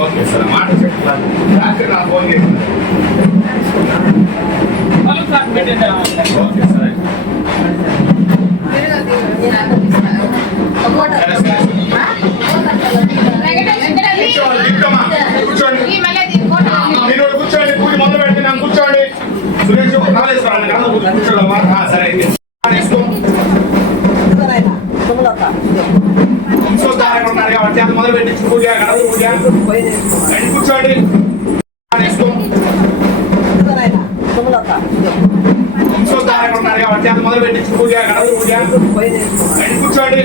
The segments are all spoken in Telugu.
ఓకే సార్ మాట చెప్తాను రాత్రి నా ఫోన్ చేస్తాను ఓకే సార్ కూర్చోండి మీరు కూర్చోండి పూజ మొదలు పెడితే నన్ను కూర్చోండి సురేష్ కూర్చోడమ్మా సరే అయితే ఉన్నారు కాబట్టి అది మొదలు పెట్టి పూజ కూర్చోండి ఉన్నారు కాబట్టి అది మొదలు పెట్టి పూజ కూర్చోండి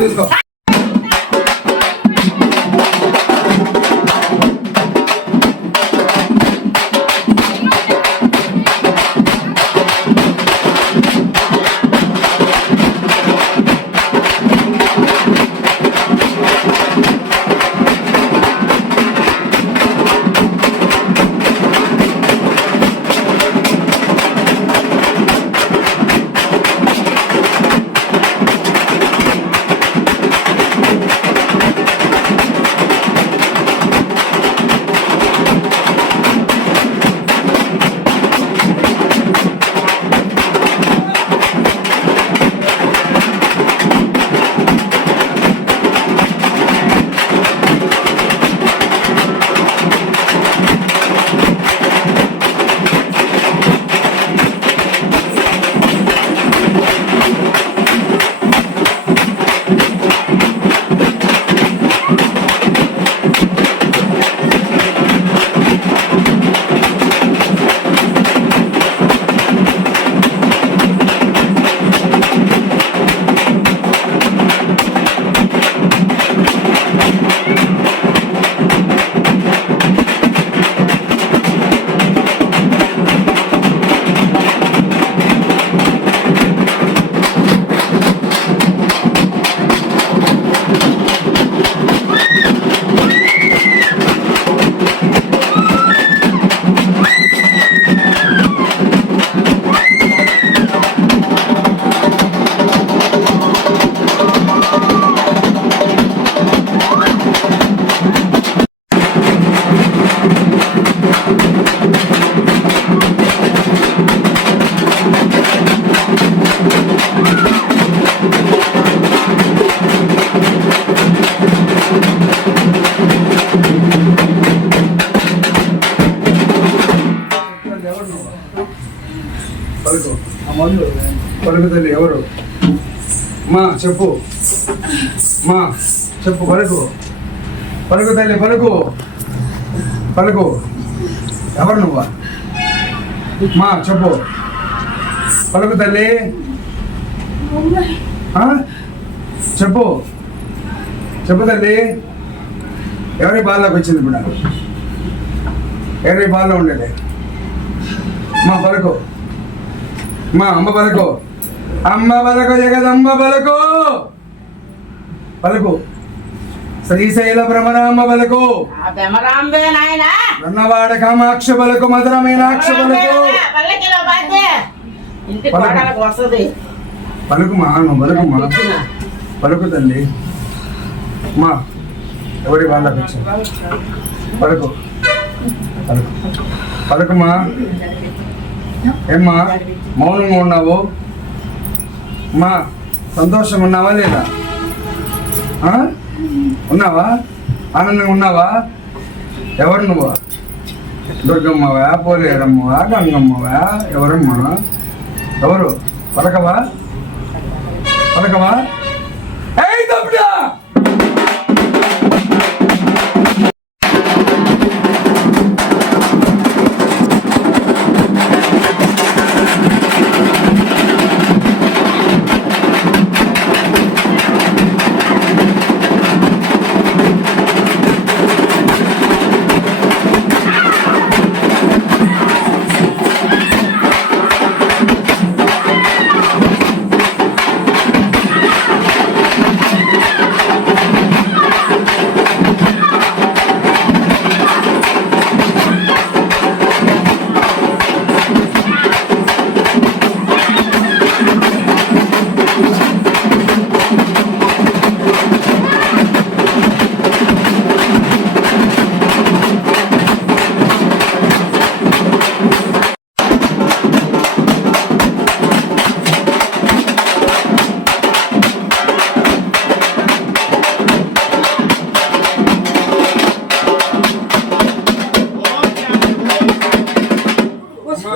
తీసుకో పలుకు పలుకు తల్లి ఎవరు మా చెప్పు మా చెప్పు పలుకు పలుకు తల్లి పలుకు పలుకు ఎవరు నువ్వా మా చెప్పు పలుకు తల్లి చెప్పు చెప్పు తల్లి ఎవరి బాల్లోకి వచ్చింది ఇప్పుడు ఎవరి బాల్లో ఉండేది మా పలుకు మా అమ్మ పలుకు అమ్మ పలుకు జగదమ్మ పలుకు పలుకు శ్రీశైల భ్రమరాంబ పలుకు రన్నవాడ కామాక్ష పలుకు మధుర మీనాక్ష పలుకు పలుకుమా నువ్వు పలుకుమా పలుకు తల్లి మా ఎవరి వాళ్ళకి వచ్చి పలుకు పలుకు పలుకుమా ఏమ్మా మౌనంగా ఉన్నావు మా సంతోషంగా ఉన్నావా లేదా ఉన్నావా ఆనందంగా ఉన్నావా ఎవరు నువ్వు దుర్గమ్మవా పోలేరమ్మవా గంగమ్మవా ఎవరమ్మా ఎవరు పలకవా పలకవా ఏయ్ తప్పుడా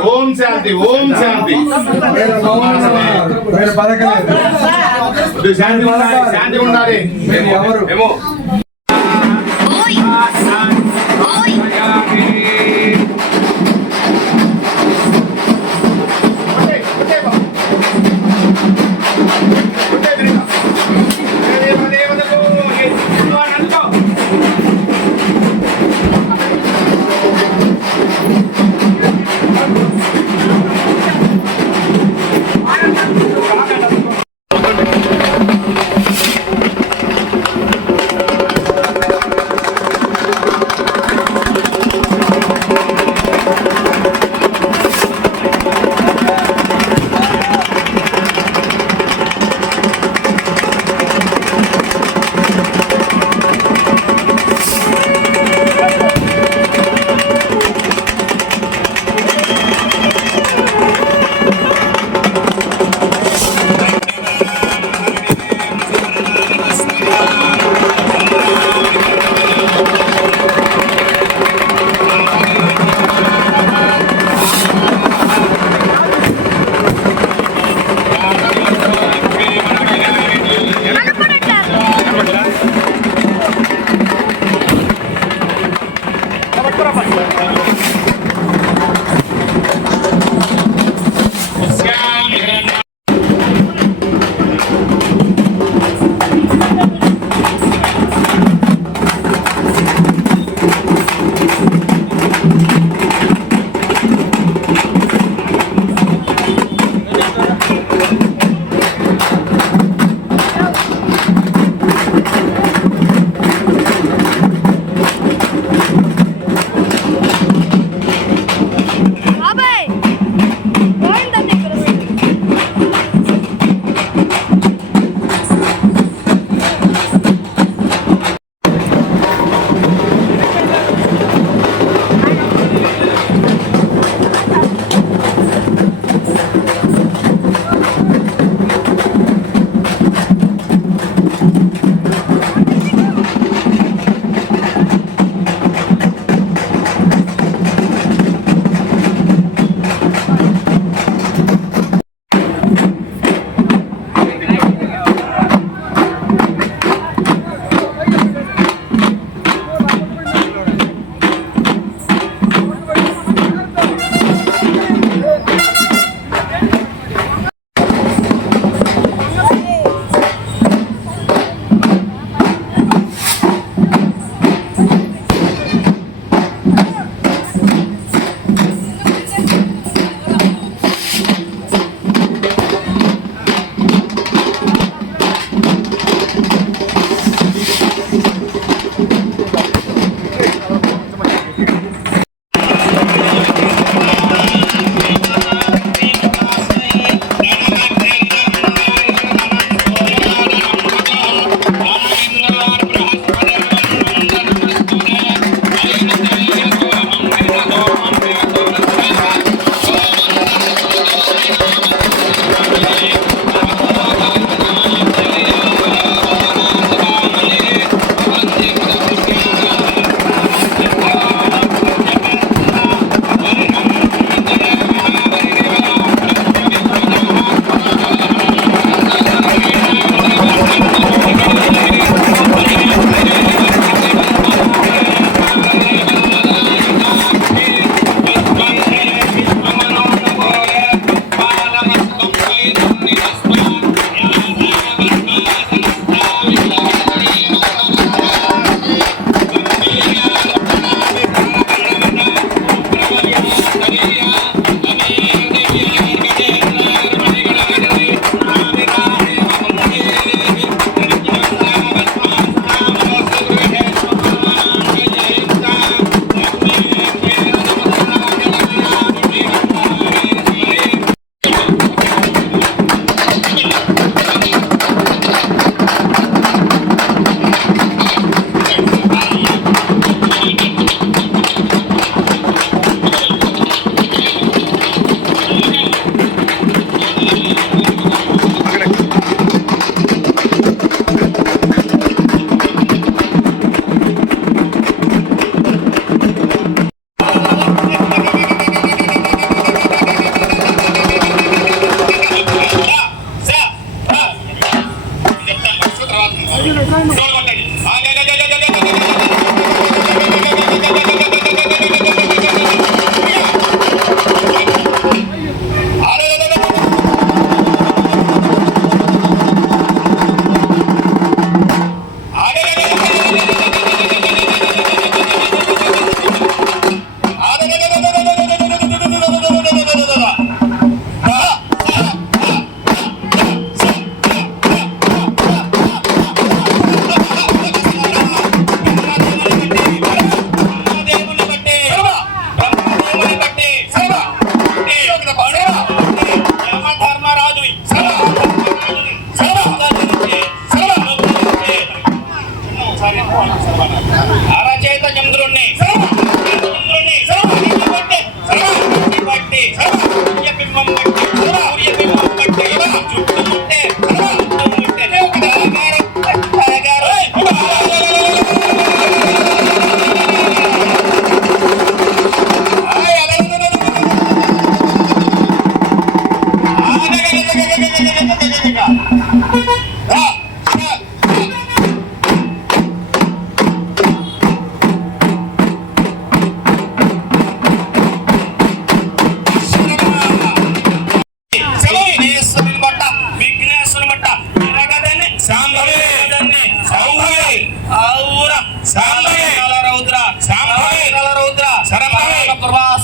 ఓం శాంతి ఓం శాంతి శాంతి ఉండాలి శాంతి ఉండాలి ఎవరు ఏమో అరచేత చంద్రుణ్ణి బింబం బట్టి సూర్యబింబం బట్టి చుట్టుముట్టే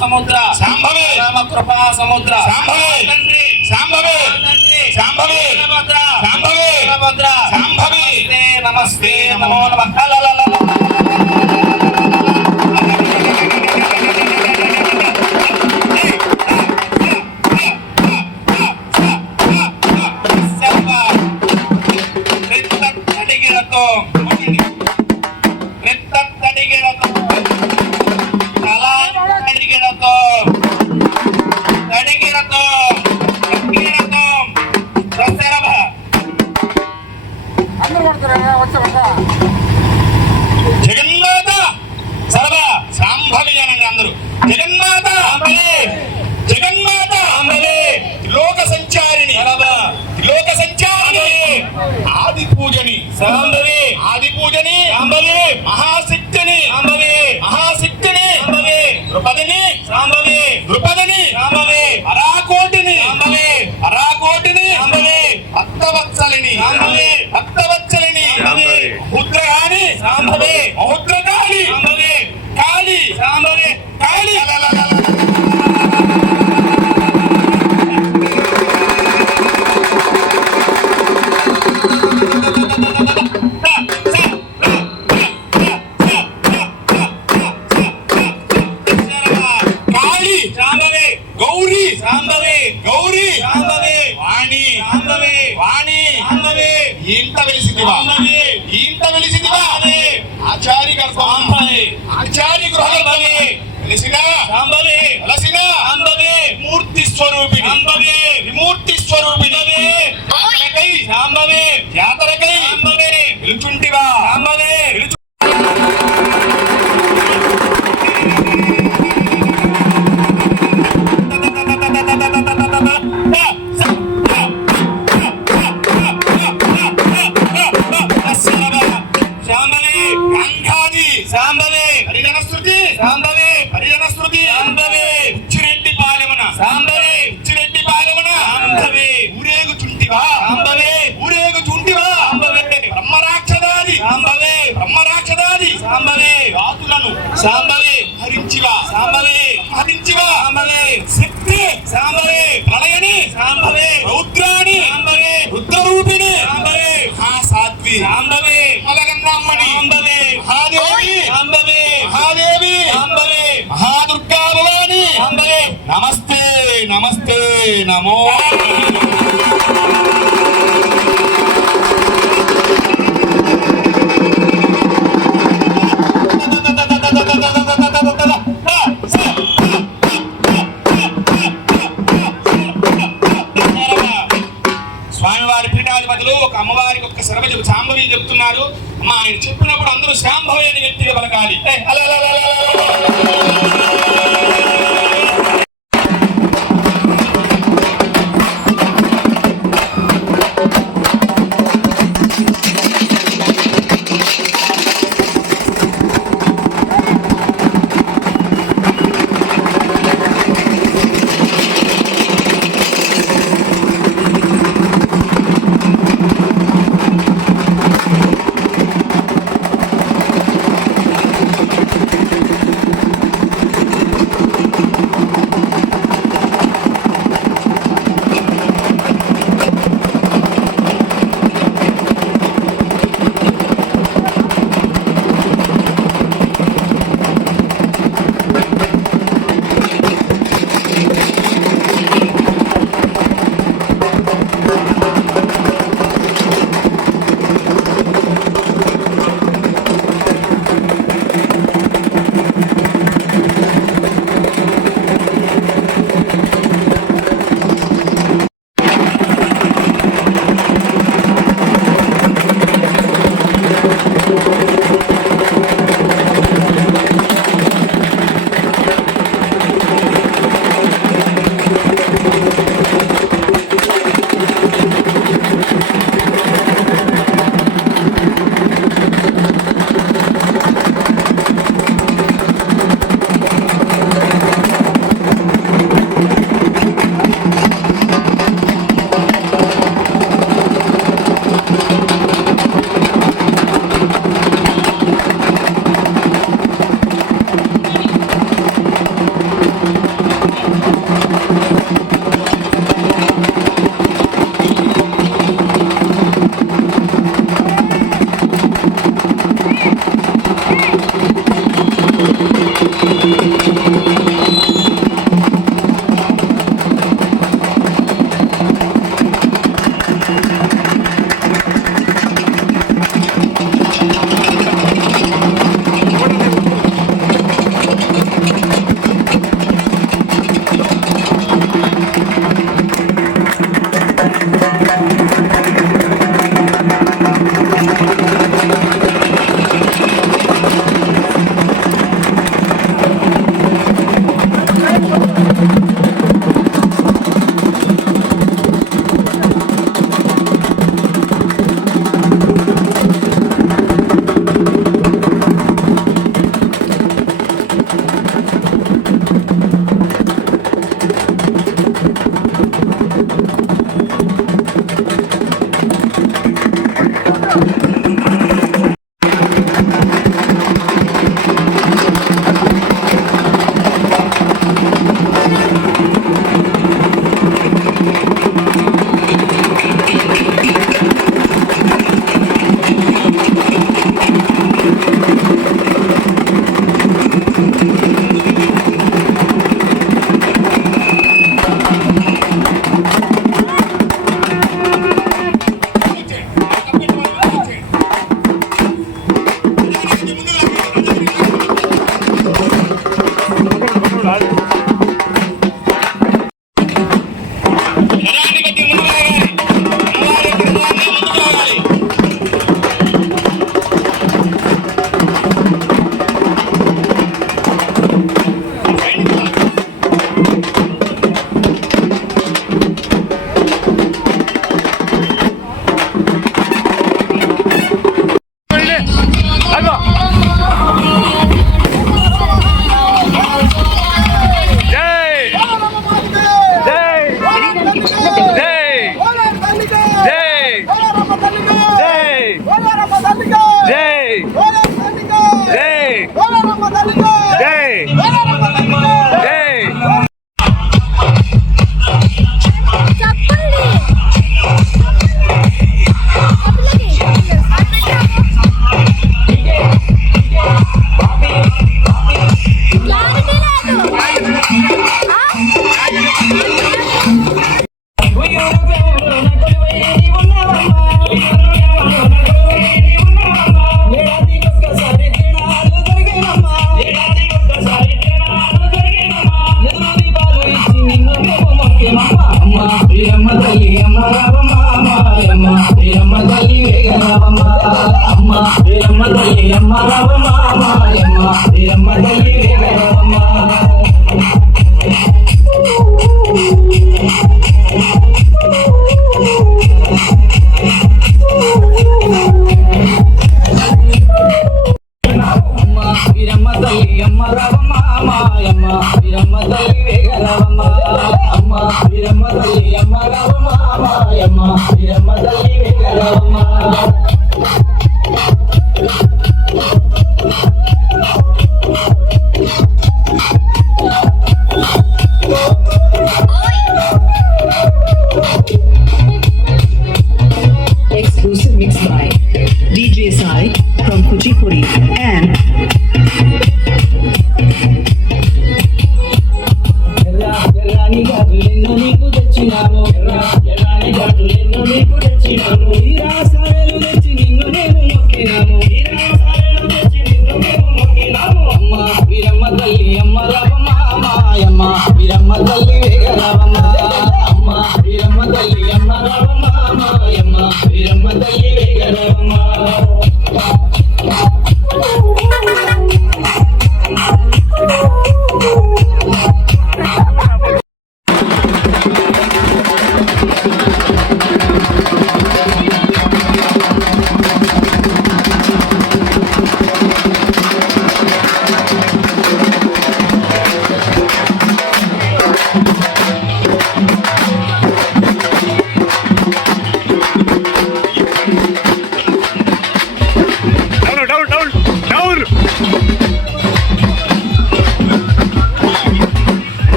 సముద్ర శాంభవి రామ కృపా సముద్ర శాంభవి తండ్రి శాంభవి తండ్రి శాంభవి వీరభద్ర శాంభవి వీరభద్ర శాంభవి నమస్తే నమో నమః గౌరీ శాంభవి గౌరీ శాంభవి వాణి శాంభవి వాణి శాంభవి ఇంత వెలిసిందివా ఇంత వెలిసిందివా ఆచార్య గర్భాంభవి ఆచార్య గృహంభవి వెలిసిన శాంభవి వెలసిన శాంభవి మూర్తి స్వరూపిణి శాంభవి విమూర్తి స్వరూపిణి జాతరకై శాంభవి జాతరకై శాంభవి పిలుచుంటివా శాంభవి పిలుచు శాంభవి హరిజన శృతి శాంభవి హరిజన శృతి శాంభవి ఉచ్చిరెడ్డి పాలెమున శాంభవి ఉచ్చిరెడ్డి పాలెమున శాంభవి ఊరేగు చుంటివా శాంభవి ఊరేగు చుంటివా శాంభవి బ్రహ్మరాక్షదాది శాంభవి బ్రహ్మరాక్షదాది శాంభవి రాతులను శాంభవి హరించివా శాంభవి హరించివా శాంభవి శక్తి శాంభవి ప్రళయని శాంభవి రౌద్రాణి శాంభవి రుద్రరూపిణి శాంభవి సాధ్వి శాంభవి మలగన్నమ్మని శాంభవి మహాదేవి శాంభవి మహాదేవి శాంభవి మహాదుర్గా భవాని శాంభవి నమస్తే నమస్తే నమో స్వామివారి పీఠాధిపతులు ఒక అమ్మవారికి ఒక్క శరభ చెప్పు శాంభవి చెప్తున్నారు. అమ్మ ఆయన చెప్పినప్పుడు అందరూ శాంభవి అని గట్టిగా పలకాలి. Exclusive mix by DJ Sai from Kuchipudi and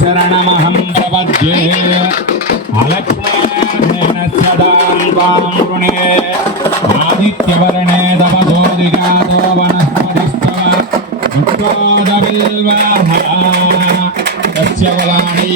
शरणमहं प्रपद्ये अलक्ष्मेण सदां त्वां वृणे आदित्यवर्णे तपसोऽधिगातो वनस्पतिस्तव विश्वोदबिल्वः तस्य फलानि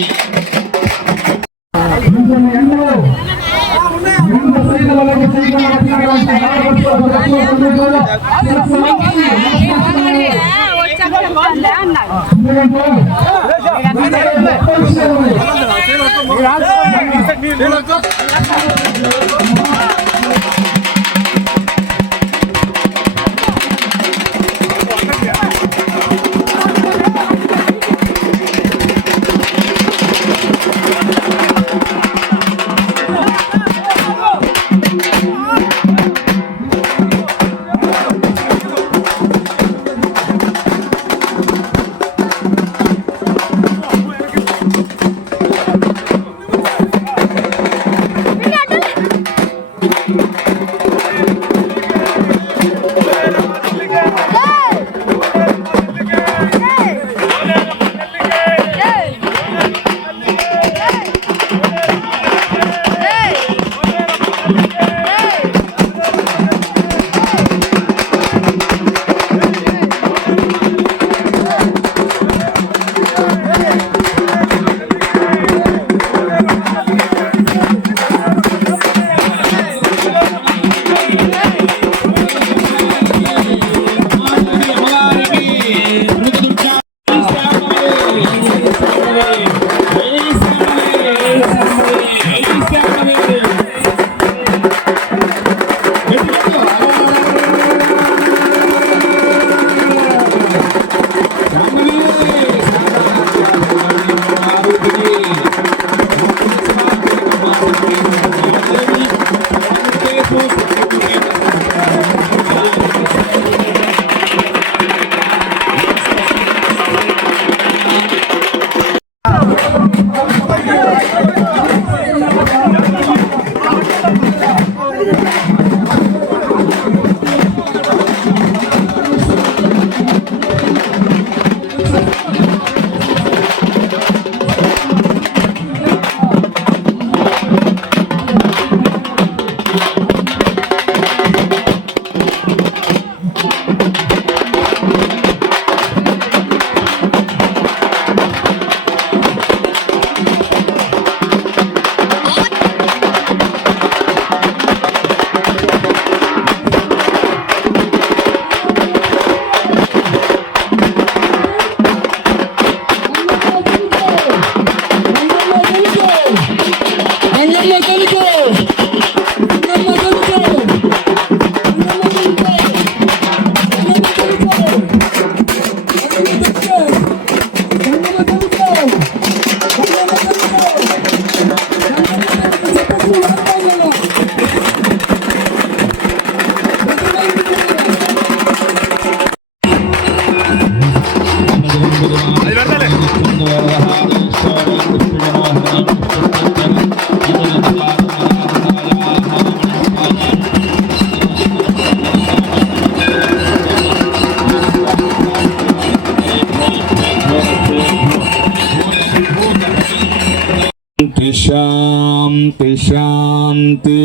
శాంతి శాంతి.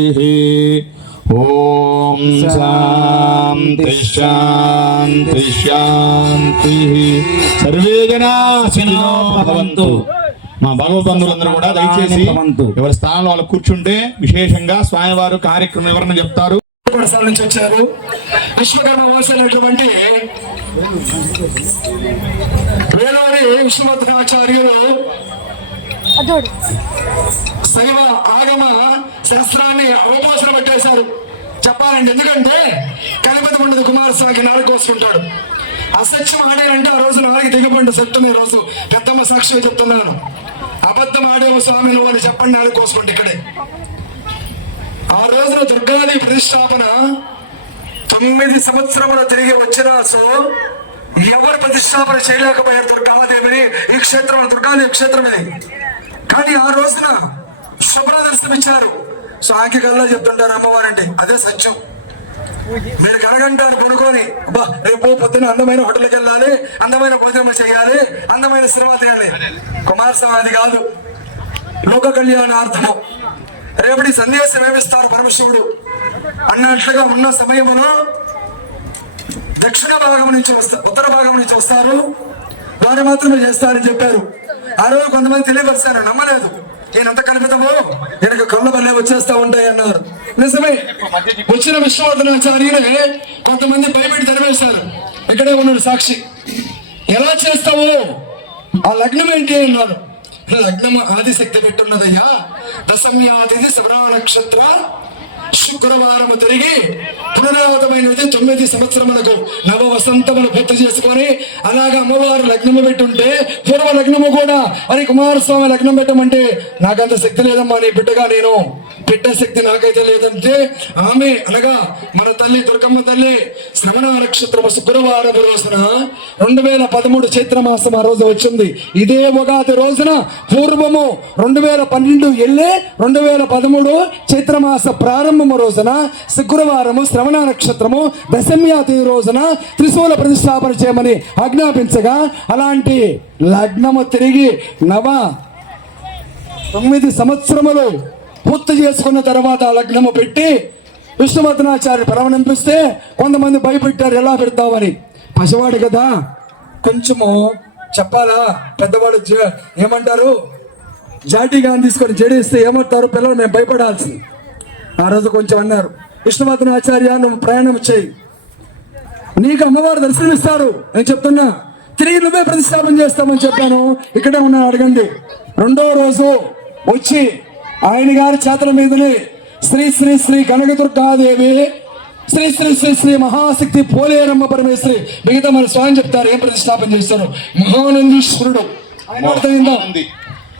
ఓం శాంతి శాంతి శాంతి. సర్వే జనా సుఖినో భవంతు. మా భగవద్బంధువులందరూ కూడా దయచేసి ఎవరి స్థానంలో వాళ్ళు కూర్చుంటే విశేషంగా స్వామివారు కార్యక్రమం వివరణ చెప్తారు. పాఠశాల నుంచి వచ్చారు. విశ్వకర్మ వాసైనటువంటి వేలాది విష్ణువర్ధనాచార్యులు శైవ ఆగమ శాస్త్రాన్ని అవపోసన పట్టేశారు చెప్పాలండి. ఎందుకంటే గణపతి పండుగ కుమారస్వామికి నాలుగు కోసుకుంటాడు. అసత్యం ఆడాలంటే ఆ రోజు నాలుగు దిగబండి సత్యం. ఈ రోజు పెద్దమ్మ సాక్షిగా చెప్తున్నాను. అబద్ధం ఆడేవ స్వామి నువ్వు అని చెప్పండి, నాలుగు కోసుకోండి ఇక్కడే. ఆ రోజున దుర్గాది ప్రతిష్టాపన 9 సంవత్సరములు తిరిగి వచ్చిన సో ఎవరు ప్రతిష్టాపన చేయలేకపోయారు దుర్గాదేవిని. ఈ క్షేత్రం దుర్గాదేవి క్షేత్రం ఇది. కానీ ఆ రోజున శుభ్రదర్శనం ఇచ్చారు. సో ఆకి కల్లా చెప్తుంటారు అమ్మవారండి, అదే సత్యం. మీరు కలగంటారు పడుకొని, అబ్బా రేపు పొద్దున అందమైన హోటల్కి వెళ్ళాలి, అందమైన భోజనం చేయాలి, అందమైన సినిమా తీయాలి. కుమారస్వామి అది కాదు, లోక కళ్యాణార్థము. రేపటి సందేశం ఏమిస్తారు పరమశివుడు అన్నట్లుగా ఉన్న సమయమును దక్షిణ భాగం నుంచి ఉత్తర భాగం నుంచి వస్తారు, వారు మాత్రమే చేస్తారని చెప్పారు. ఆ రోజు కొంతమంది తెలియపరిచారు, నమ్మలేదు. ఈయనంత కల్పితము, ఈయనకు కళ్ళ బల్లే వచ్చేస్తా ఉంటాయి అన్నారు. నిజమే, వచ్చిన విష్ణువర్ధనాచార్యుని కొంతమంది భయపెట్టి తెరవేశారు. ఇక్కడే ఉన్నాడు సాక్షి. ఎలా చేస్తావు, ఆ లగ్నం ఏంటి అన్నారు. లగ్నం ఆదిశక్తి పెట్టున్నదయ్యా. దశమ్యాది శ్రవణ నక్షత్ర శుక్రవారము తిరిగి పునరావృతమైనది 9 సంవత్సరములకు నవ వసంతములు పూర్తి చేసుకొని అలాగా అమ్మవారు లగ్నము పెట్టుంటే పూర్వ లగ్నము కూడా అని కుమారస్వామి లగ్నం పెట్టమంటే నాకంత శక్తి లేదమ్మా, నీ బిడ్డగా నేను బిడ్డ శక్తి నాకైతే లేదంటే ఆమె అనగా మన తల్లి దుర్గమ్మ తల్లి శ్రవణ నక్షత్రము శుక్రవారం రోజున 2013 చైత్రమాసం ఆ రోజు వచ్చింది. ఇదే ఉగాది రోజున పూర్వము 2012 వెళ్ళే 2013 చైత్రమాస ప్రారంభము రోజున శుక్రవారము శ్రవణ నక్షత్రము దశమ్యాతి రోజున త్రిశూల ప్రతిష్టాపన చేయమని ఆజ్ఞాపించగా అలాంటి లగ్నము తిరిగి 9 సంవత్సరములు పూర్తి చేసుకున్న తర్వాత లగ్నము పెట్టి విష్ణువర్ధనాచార్య పరమనింపిస్తే కొంతమంది భయపెట్టారు, ఎలా పెడతామని. పసివాడు కదా, కొంచెము చెప్పాలా. పెద్దవాడు ఏమంటారు, జాటిగా తీసుకొని జడిస్తే ఏమంటారు పిల్లలు, మేము భయపడాల్సింది. ఆ రోజు కొంచెం అన్నారు, విష్ణువర్ధనాచార్య నువ్వు ప్రయాణం చేయి, నీకు అమ్మవారు దర్శనమిస్తారు నేను చెప్తున్నా, తిరిగి నువ్వే ప్రతిష్టాపన చేస్తామని చెప్పాను. ఇక్కడే ఉన్నా, అడగండి. రెండో రోజు వచ్చి ఆయన గారి చేతుల మీదనే శ్రీ శ్రీ శ్రీ కనకదుర్గాదేవి, శ్రీ శ్రీ శ్రీ శ్రీ మహాశక్తి పోలేరమ్మ పరమేశ్వరి, మిగతా మన స్వామి చెప్తారు ఏం ప్రతిష్టాపన చేస్తారు. మహానందీశ్వరుడు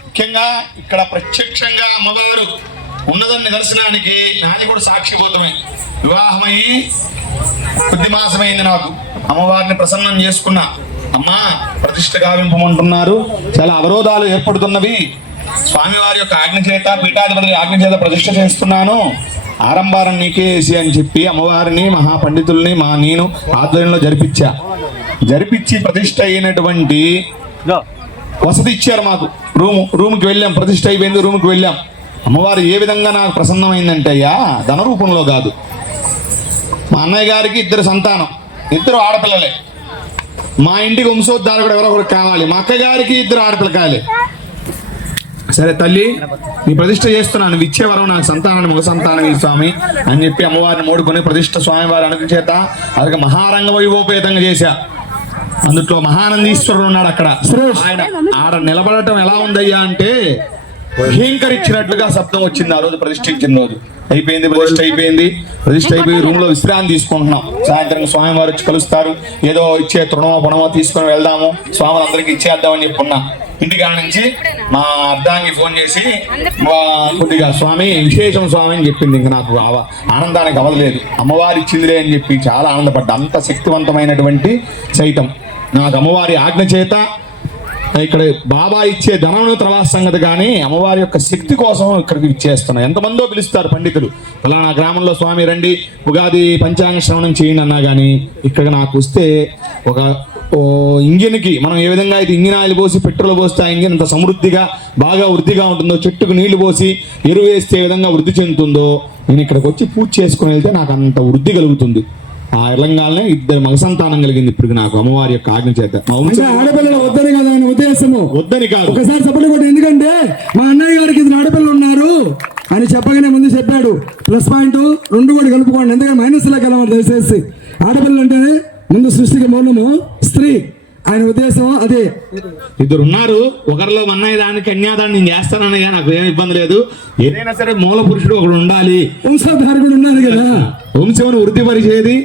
ముఖ్యంగా ఇక్కడ ప్రత్యక్షంగా అమ్మవారు ఉన్నదని నిదర్శనానికి నాది కూడా సాక్షిభూతమే. వివాహమయ్యి కొద్ది మాసమైంది నాకు. అమ్మవారిని ప్రసన్నం చేసుకున్నా. అమ్మా ప్రతిష్ఠ గావింపమంటున్నారు, చాలా అవరోధాలు ఏర్పడుతున్నవి. స్వామివారి యొక్క ఆజ్ఞ చేత, పీఠాధిపతి ఆజ్ఞ చేత ప్రతిష్ఠ చేస్తున్నాను, ఆరంభారం నీకేసి అని చెప్పి అమ్మవారిని మహాపండితుల్ని నేను ఆధ్వర్యంలో జరిపించి ప్రతిష్ఠ అయినటువంటి వసతి ఇచ్చారు మాకు. రూమ్కి వెళ్ళాం, ప్రతిష్ఠ అయిపోయింది, రూమ్కి వెళ్ళాం. అమ్మవారు ఏ విధంగా నాకు ప్రసన్నమైందంటే అయ్యా, ధన రూపంలో కాదు. మా అన్నయ్య గారికి 2 సంతానం, 2 ఆడపిల్లలే. మా ఇంటికి వంశోద్ధారకుడు ఎవరో ఒకరు కావాలి. మా అక్క గారికి 2 ఆడపిల్ల కావాలి. సరే తల్లి నీ ప్రతిష్ఠ చేస్తున్నాను, నువ్వు ఇచ్చే వరం నాకు సంతానాన్ని మగ సంతానం ఈ స్వామి అని చెప్పి అమ్మవారిని మూడుకొని ప్రతిష్ఠ స్వామివారి అనుగ్రహం చేత అదొక మహారంగ వైభోపేతంగా చేశా. అందుట్లో మహానందీశ్వరుడు ఉన్నాడు అక్కడ. ఆయన ఆడ నిలబడటం ఎలా ఉందయ్యా అంటే భీంకరించినట్లుగా శబ్దం వచ్చింది. ఆ రోజు ప్రతిష్ఠించిన రోజు అయిపోయింది, ప్రతిష్ఠ అయిపోయి రూమ్ లో విశ్రాంతి తీసుకుంటున్నాం. సాయంత్రం స్వామివారు వచ్చి కలుస్తారు. ఏదో ఇచ్చే తృణమో పొణమో తీసుకొని వెళ్దాము, స్వాములందరికీ ఇచ్చేద్దామని చెప్పున్నా. ఇంటికాడ నుంచి మా అర్ధాంగి ఫోన్ చేసి కొద్దిగా స్వామి విశేషం స్వామి అని చెప్పింది. ఇంకా నాకు ఆనందానికి అవలేదు. అమ్మవారి ఇచ్చిందిలే అని చెప్పి చాలా ఆనందపడ్డా. అంత శక్తివంతమైనటువంటి సైతం నాకు అమ్మవారి ఆజ్ఞ చేత ఇక్కడ బాబా ఇచ్చే ధనం తర్వాత సంగతి కానీ అమ్మవారి యొక్క శక్తి కోసం ఇక్కడికి ఇచ్చేస్తున్నాం. ఎంతమందో పిలుస్తారు పండితులు, ఫలానా గ్రామంలో స్వామి రండి ఉగాది పంచాంగ శ్రవణం చేయండి అన్నా కానీ ఇక్కడ నాకు వస్తే ఒక ఇంజిన్కి మనం ఏ విధంగా అయితే ఇంజిన్ ఆయిల్ పోసి పెట్రోల్ పోస్తే ఆ ఇంజిన్ అంత సమృద్ధిగా బాగా వృద్ధిగా ఉంటుందో, చెట్టుకు నీళ్లు పోసి ఎరువు వేస్తే ఏ విధంగా వృద్ధి చెందుతుందో, నేను ఇక్కడికి వచ్చి పూజ చేసుకుని వెళ్తే నాకు అంత వృద్ధి కలుగుతుంది. ఆ ఎలంగానే 2 మగ సంతానం కలిగింది ఇప్పుడు నాకు అమ్మవారి యొక్క ఆజ్ఞ చేత. ఆడపిల్లలు వద్దని కదా ఆయన ఉద్దేశము, వద్దని కాదు. ఒకసారి చెప్పండి కూడా, ఎందుకంటే మా అన్నయ్య గారికి 2 ఆడపిల్లలు ఉన్నారు అని చెప్పగానే ముందు చెప్పాడు. ప్లస్ పాయింట్ 2 కూడా కలుపుకోండి, ఎందుకంటే మైనస్ లాగా వెళ్ళమని దయచేసి. ఆడపిల్లలు అంటేనే ముందు సృష్టికి మూలము స్త్రీ, ఆయన ఉద్దేశం అదే. 2 ఉన్నారు, ఒకరిలో అన్నయ్య దానికి కన్యాదాన్ని నేను చేస్తానన్నయ్య, నాకు ఏం ఇబ్బంది లేదు. ఏదైనా సరే మూల పురుషుడు ఒకడు ఉండాలి, వంశధారి కూడా ఉండాలి కదా, వంశమును వృద్ధిపరిచేది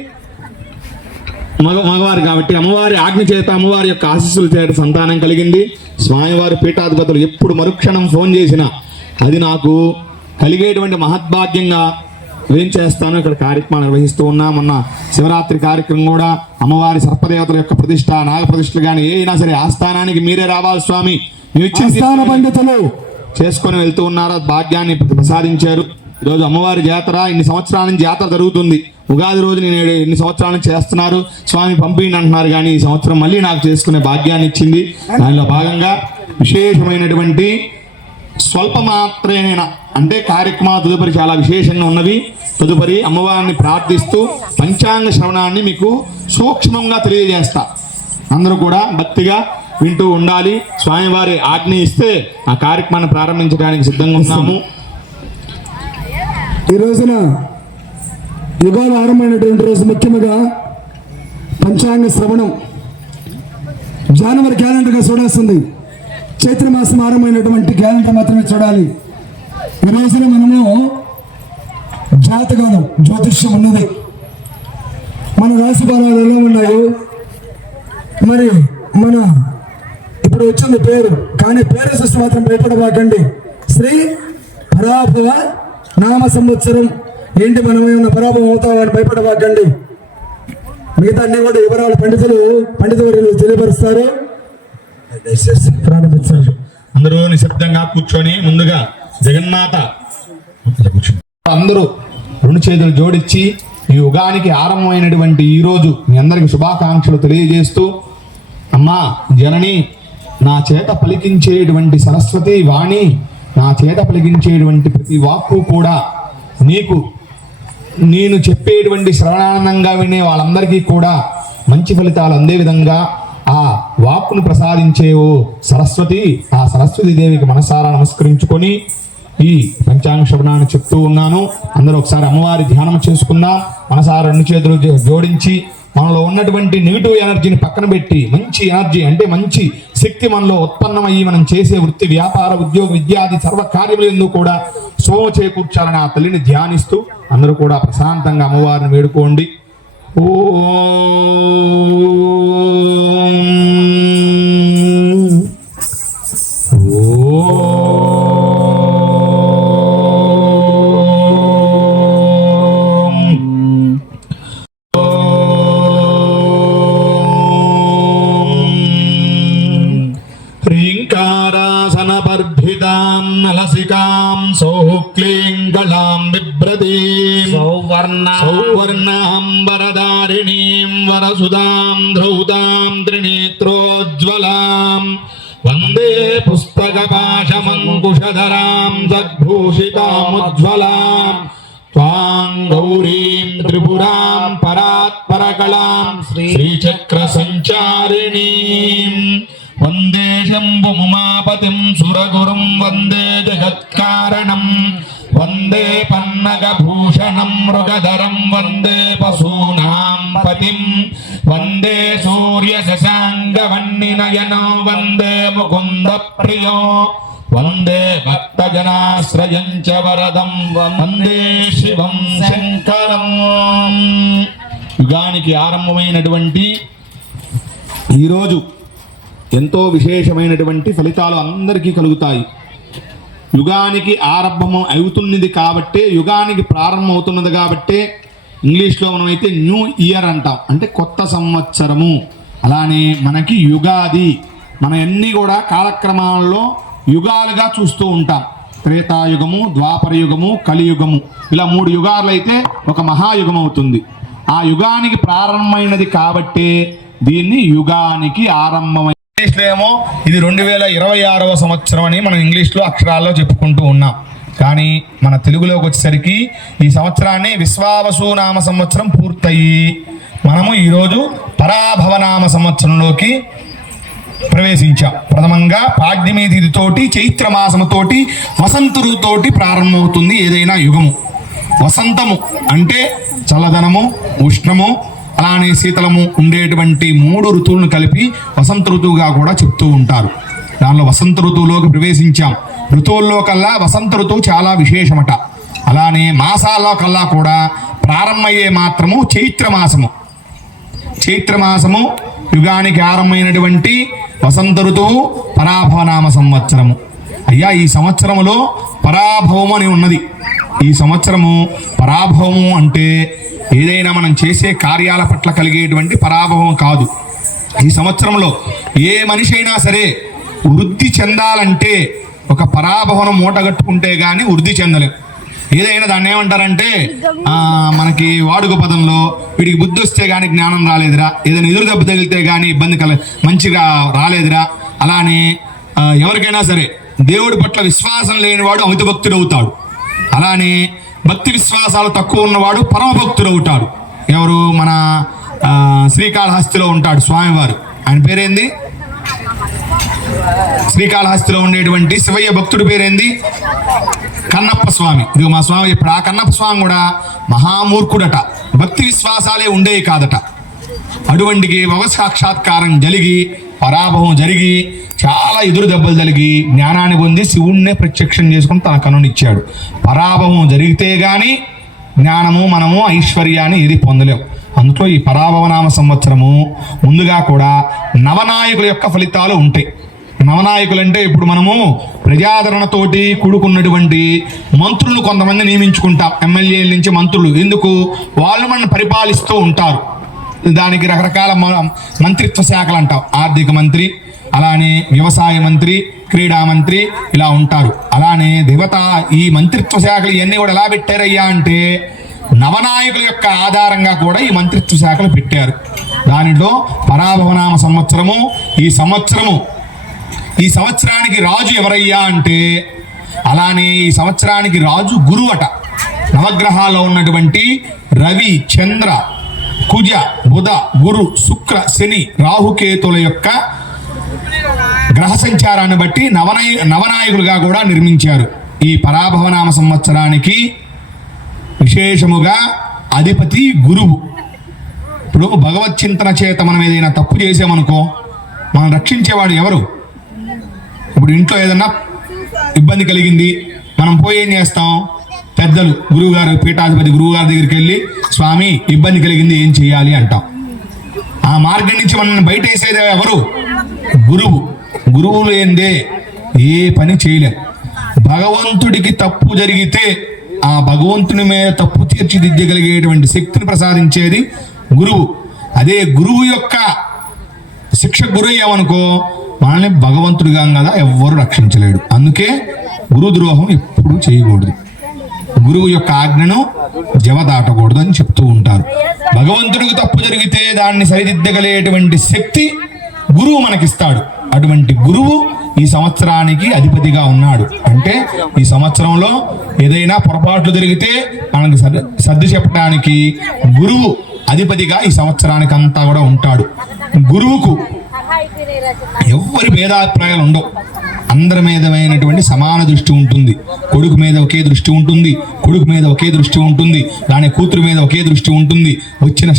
మగవారు కాబట్టి అమ్మవారి ఆజ్ఞ చేత అమ్మవారి యొక్క ఆశీస్సుల చేత సంతానం కలిగింది. స్వామివారి పీఠాధిపతులు ఎప్పుడు మరుక్షణం ఫోన్ చేసినా అది నాకు కలిగేటువంటి మహద్భాగ్యంగా ఏం చేస్తాను. ఇక్కడ కార్యక్రమం నిర్వహిస్తూ ఉన్నాం. మొన్న శివరాత్రి కార్యక్రమం కూడా అమ్మవారి సర్పదేవతల యొక్క ప్రతిష్ట, నాగ ప్రతిష్టలు కానీ అయినా సరే ఆస్థానానికి మీరే రావాలి స్వామి, మీరు ఇచ్చిన పండితులు చేసుకొని వెళ్తూ ఉన్నారు. భాగ్యాన్ని ప్రసాదించారు. ఈరోజు అమ్మవారి జాతర, ఇన్ని సంవత్సరాల నుంచి జాతర జరుగుతుంది. ఉగాది రోజు నేను ఇన్ని సంవత్సరాల నుంచి చేస్తున్నారు, స్వామి పంపిండి అంటున్నారు, కానీ ఈ సంవత్సరం మళ్ళీ నాకు చేసుకునే భాగ్యాన్ని ఇచ్చింది. దానిలో భాగంగా విశేషమైనటువంటి స్వల్ప మాత్రేన అంటే కార్యక్రమాలు తదుపరి చాలా విశేషంగా ఉన్నవి. తదుపరి అమ్మవారిని ప్రార్థిస్తూ పంచాంగ శ్రవణాన్ని మీకు సూక్ష్మంగా తెలియజేస్తా. అందరూ కూడా భక్తిగా వింటూ ఉండాలి. స్వామివారి ఆజ్ఞ ఇస్తే ఆ కార్యక్రమాన్ని ప్రారంభించడానికి సిద్ధంగా ఉన్నాము. ఈ రోజున యుగాలు ఆరంభమైనటువంటి రోజు ముఖ్యంగా పంచాంగ శ్రవణం జనవరి క్యాలెండర్గా చూడాల్సింది. చైత్ర మాసం ఆరంభమైనటువంటి క్యాలెండర్ మాత్రమే చూడాలి. ఈ రోజున మనము జాతకాలు జ్యోతిష్యం ఉన్నది, మన రాశి ఫలాలు ఎలా ఉన్నాయో, మరి మన ఇప్పుడు వచ్చింది పేరు, కానీ పేరు చూసి మాత్రం భయపడబాకండి. శ్రీ పరాభవ నామ సంవత్సరం ఏంటి, మనం ఏమన్నా పరాభవం అవుతామని భయపడబాకండి. మిగతా అన్ని కూడా వివరాలు పండితులు తెలియపరుస్తారు. ప్రారంభించారు. అందరూ నిశ్శబ్దంగా కూర్చొని ముందుగా జగన్నాథ అందరూ 2 చేతులు జోడించి ఈ యుగానికి ఆరంభమైనటువంటి ఈ రోజు మీ అందరికి శుభాకాంక్షలు తెలియజేస్తూ, అమ్మా జనని, నా చేత పలికించేటువంటి సరస్వతి వాణి, నా చేత పలికించేటువంటి ప్రతి వాక్కు కూడా నీకు నేను చెప్పేటువంటి శ్రవణానందంగా వినే వాళ్ళందరికీ కూడా మంచి ఫలితాలు అందే విధంగా ఆ వాక్కును ప్రసాదించేవో సరస్వతి, ఆ సరస్వతి దేవికి మనసారా నమస్కరించుకొని ఈ పంచాంగ శ్రవణాన్ని చెప్తూ ఉన్నాను. అందరూ ఒకసారి అమ్మవారి ధ్యానం చేసుకుందాం. మనసారా 2 చేతులు జోడించి మనలో ఉన్నటువంటి నెగిటివ్ ఎనర్జీని పక్కన పెట్టి మంచి ఎనర్జీ అంటే మంచి శక్తి మనలో ఉత్పన్నమయ్యి మనం చేసే వృత్తి, వ్యాపార, ఉద్యోగ, విద్యాది సర్వ కార్యములందు కూడా సోమ చేకూర్చాలని ఆ తల్లిని ధ్యానిస్తూ అందరూ కూడా ప్రశాంతంగా అమ్మవారిని వేడుకోండి. హ్రీంకారాసనపర్భితాం నలసికాం సౌక్లీంగళాం బిభ్రతీం సౌవర్ణాం వరదారిణీం వరసుదాం ధౌతాం త్రినేత్రోజ్వలాం వందే పుస్తకపాశమంకుశధరాం సద్భూషితాముజ్వలాం త్వాం గౌరీం త్రిపురాం పరాత్పరకళాం శ్రీచక్ర సంచారిణీం వందే శంభుముమాపతిం సురగురుం వందే జగత్కారణం వందే పన్నగభూషణం మృగధరం వందే పశూనాం పతిం వందే సూర్య శశాంగవన్నినయనో వందే ముకుంద ప్రియో వందే భక్తజనాశ్రయం చ వరదం వందే శివం శంకరం. యుగానికి ఆరంభమైనటువంటి ఈరోజు ఎంతో విశేషమైనటువంటి ఫలితాలు అందరికీ కలుగుతాయి. యుగానికి ఆరంభం అవుతున్నది కాబట్టే, యుగానికి ప్రారంభం అవుతున్నది కాబట్టే ఇంగ్లీష్లో మనమైతే న్యూ ఇయర్ అంటాం, అంటే కొత్త సంవత్సరము. అలానే మనకి యుగాది మనం అన్నీ కూడా కాలక్రమాల్లో యుగాలుగా చూస్తూ ఉంటాం. త్రేతాయుగము, ద్వాపర యుగము, కలియుగము, ఇలా 3 యుగాలు అయితే ఒక మహాయుగం అవుతుంది. ఆ యుగానికి ప్రారంభమైనది కాబట్టే దీన్ని యుగానికి ఆరంభమైన. ఇంగ్లీష్లో ఏమో ఇది 2026వ సంవత్సరం అని మనం ఇంగ్లీష్లో అక్షరాల్లో చెప్పుకుంటూ ఉన్నాం. కానీ మన తెలుగులోకి వచ్చేసరికి ఈ సంవత్సరాన్ని విశ్వావసునామ సంవత్సరం పూర్తయి మనము ఈరోజు పరాభవనామ సంవత్సరంలోకి ప్రవేశించాం. ప్రథమంగా పాడ్యమి తిథితోటి చైత్రమాసముతోటి వసంత ఋతువుతోటి ప్రారంభమవుతుంది ఏదైనా యుగము. వసంతము అంటే చల్లదనము, ఉష్ణము, అలానే శీతలము ఉండేటువంటి 3 ఋతువులను కలిపి వసంత ఋతువుగా కూడా చెప్తూ ఉంటారు. దానిలో వసంత ఋతువులోకి ప్రవేశించాం. ఋతువుల్లో కల్లా వసంత ఋతువు చాలా విశేషమట. అలానే మాసాల్లో కల్లా కూడా ప్రారంభమయ్యే మాత్రము చైత్రమాసము. చైత్రమాసము యుగానికి ఆరంభమైనటువంటి వసంత ఋతువు పరాభవనామ సంవత్సరము. అయ్యా, ఈ సంవత్సరములో పరాభవము అని ఉన్నది. ఈ సంవత్సరము పరాభవము అంటే ఏదైనా మనం చేసే కార్యాల పట్ల కలిగేటువంటి పరాభవం కాదు. ఈ సంవత్సరంలో ఏ మనిషి అయినా సరే వృద్ధి చెందాలంటే ఒక పరాభవనం మూటగట్టుకుంటే కానీ వృద్ధి చెందలేం. ఏదైనా దాన్ని ఏమంటారంటే మనకి వాడుక పదంలో వీడికి బుద్ధి వస్తే కానీ జ్ఞానం రాలేదురా, ఏదైనా ఎదురు దెబ్బ తగిలితే కానీ ఇబ్బంది మంచిగా రాలేదురా. అలానే ఎవరికైనా సరే దేవుడి పట్ల విశ్వాసం లేనివాడు అమిత భక్తుడు అవుతాడు. అలానే భక్తి విశ్వాసాలు తక్కువ ఉన్నవాడు పరమ భక్తుడు అవుతాడు. ఎవరు? మన శ్రీకాళహస్తిలో ఉంటాడు స్వామివారు. ఆయన పేరేంది? శ్రీకాళహస్తిలో ఉండేటువంటి శివయ్య భక్తుడి పేరేంది? కన్నప్ప స్వామి. ఇది మా స్వామి ఇప్పుడు ఆ కన్నప్ప స్వామి కూడా మహామూర్ఖుడట. భక్తి విశ్వాసాలే ఉండేవి కాదట. అటువంటికి సాక్షాత్కారం జరిగి పరాభవం జరిగి చాలా ఎదురు దెబ్బలు జరిగి జ్ఞానాన్ని పొంది శివుణ్ణే ప్రత్యక్షం చేసుకుని తన కనునిచ్చాడు. పరాభవం జరిగితే గాని జ్ఞానము, మనము, ఐశ్వర్యాన్ని ఏది పొందలేము. అందులో ఈ పరాభవనామ సంవత్సరము ముందుగా కూడా నవనాయకుల యొక్క ఫలితాలు ఉంటాయి. నవనాయకులు అంటే ఇప్పుడు మనము ప్రజాదరణతోటి కూడుకున్నటువంటి మంత్రులు కొంతమంది నియమించుకుంటాం. ఎమ్మెల్యేల నుంచి మంత్రులు. ఎందుకు? వాళ్ళు మనం పరిపాలిస్తూ ఉంటారు. దానికి రకరకాల మంత్రిత్వ శాఖలు అంటాం. ఆర్థిక మంత్రి, అలానే వ్యవసాయ మంత్రి, క్రీడా మంత్రి, ఇలా ఉంటారు. అలానే దేవత ఈ మంత్రిత్వ శాఖలు ఇవన్నీ కూడా ఎలా పెట్టారయ్యా అంటే నవనాయకుల యొక్క ఆధారంగా కూడా ఈ మంత్రిత్వ శాఖలు పెట్టారు. దానిలో పరాభవనామ సంవత్సరము. ఈ సంవత్సరానికి రాజు ఎవరయ్యా అంటే అలానే ఈ సంవత్సరానికి రాజు గురువు అట. నవగ్రహాల్లో ఉన్నటువంటి రవి, చంద్ర, కుజ, బుధ, గురు, శుక్ర, శని, రాహుకేతుల యొక్క గ్రహ సంచారాన్ని బట్టి నవనాయకులుగా కూడా నిర్మించారు. ఈ పరాభవనామ సంవత్సరానికి విశేషముగా అధిపతి గురువు. ఇప్పుడు భగవత్ చింతన చేత మనం ఏదైనా తప్పు చేసామనుకో మనం రక్షించేవాడు ఎవరు? ఇప్పుడు ఇంట్లో ఏదన్నా ఇబ్బంది కలిగింది, మనం పోయి ఏం చేస్తాం? పెద్దలు, గురువుగారు, పీఠాధిపతి గురువుగారి దగ్గరికి వెళ్ళి స్వామి ఇబ్బంది కలిగింది, ఏం చేయాలి అంటాం. ఆ మార్గం నుంచి మనల్ని బయట వేసేది ఎవరు? గురువు. గురువు లేనిదే ఏ పని చేయలేం. భగవంతుడికి తప్పు జరిగితే ఆ భగవంతుని మీద తప్పు తీర్చిదిద్దగలిగేటువంటి శక్తిని ప్రసాదించేది గురువు. అదే గురువు యొక్క శిక్ష గురయ్యామనుకో మనల్ని భగవంతుడిగా కదా ఎవ్వరు రక్షించలేడు. అందుకే గురు ద్రోహం ఎప్పుడు చేయకూడదు. గురువు యొక్క ఆజ్ఞను జవ దాటకూడదు అని చెప్తూ ఉంటారు. భగవంతుడికి తప్పు జరిగితే దాన్ని సరిదిద్దగలేటువంటి శక్తి గురువు మనకిస్తాడు. అటువంటి గురువు ఈ సంవత్సరానికి అధిపతిగా ఉన్నాడు. అంటే ఈ సంవత్సరంలో ఏదైనా పొరపాట్లు జరిగితే మనకి సర్ది చెప్పడానికి గురువు అధిపతిగా ఈ సంవత్సరానికి అంతా కూడా ఉంటాడు. గురువుకు ఎవ్వరి భేదాభిప్రాయాలు ఉండవు. అందరి మీదమైనటువంటి సమాన దృష్టి ఉంటుంది. కొడుకు మీద ఒకే దృష్టి ఉంటుంది, కొడుకు మీద ఒకే దృష్టి ఉంటుంది, దాని కూతురు మీద ఒకే దృష్టి ఉంటుంది, వచ్చిన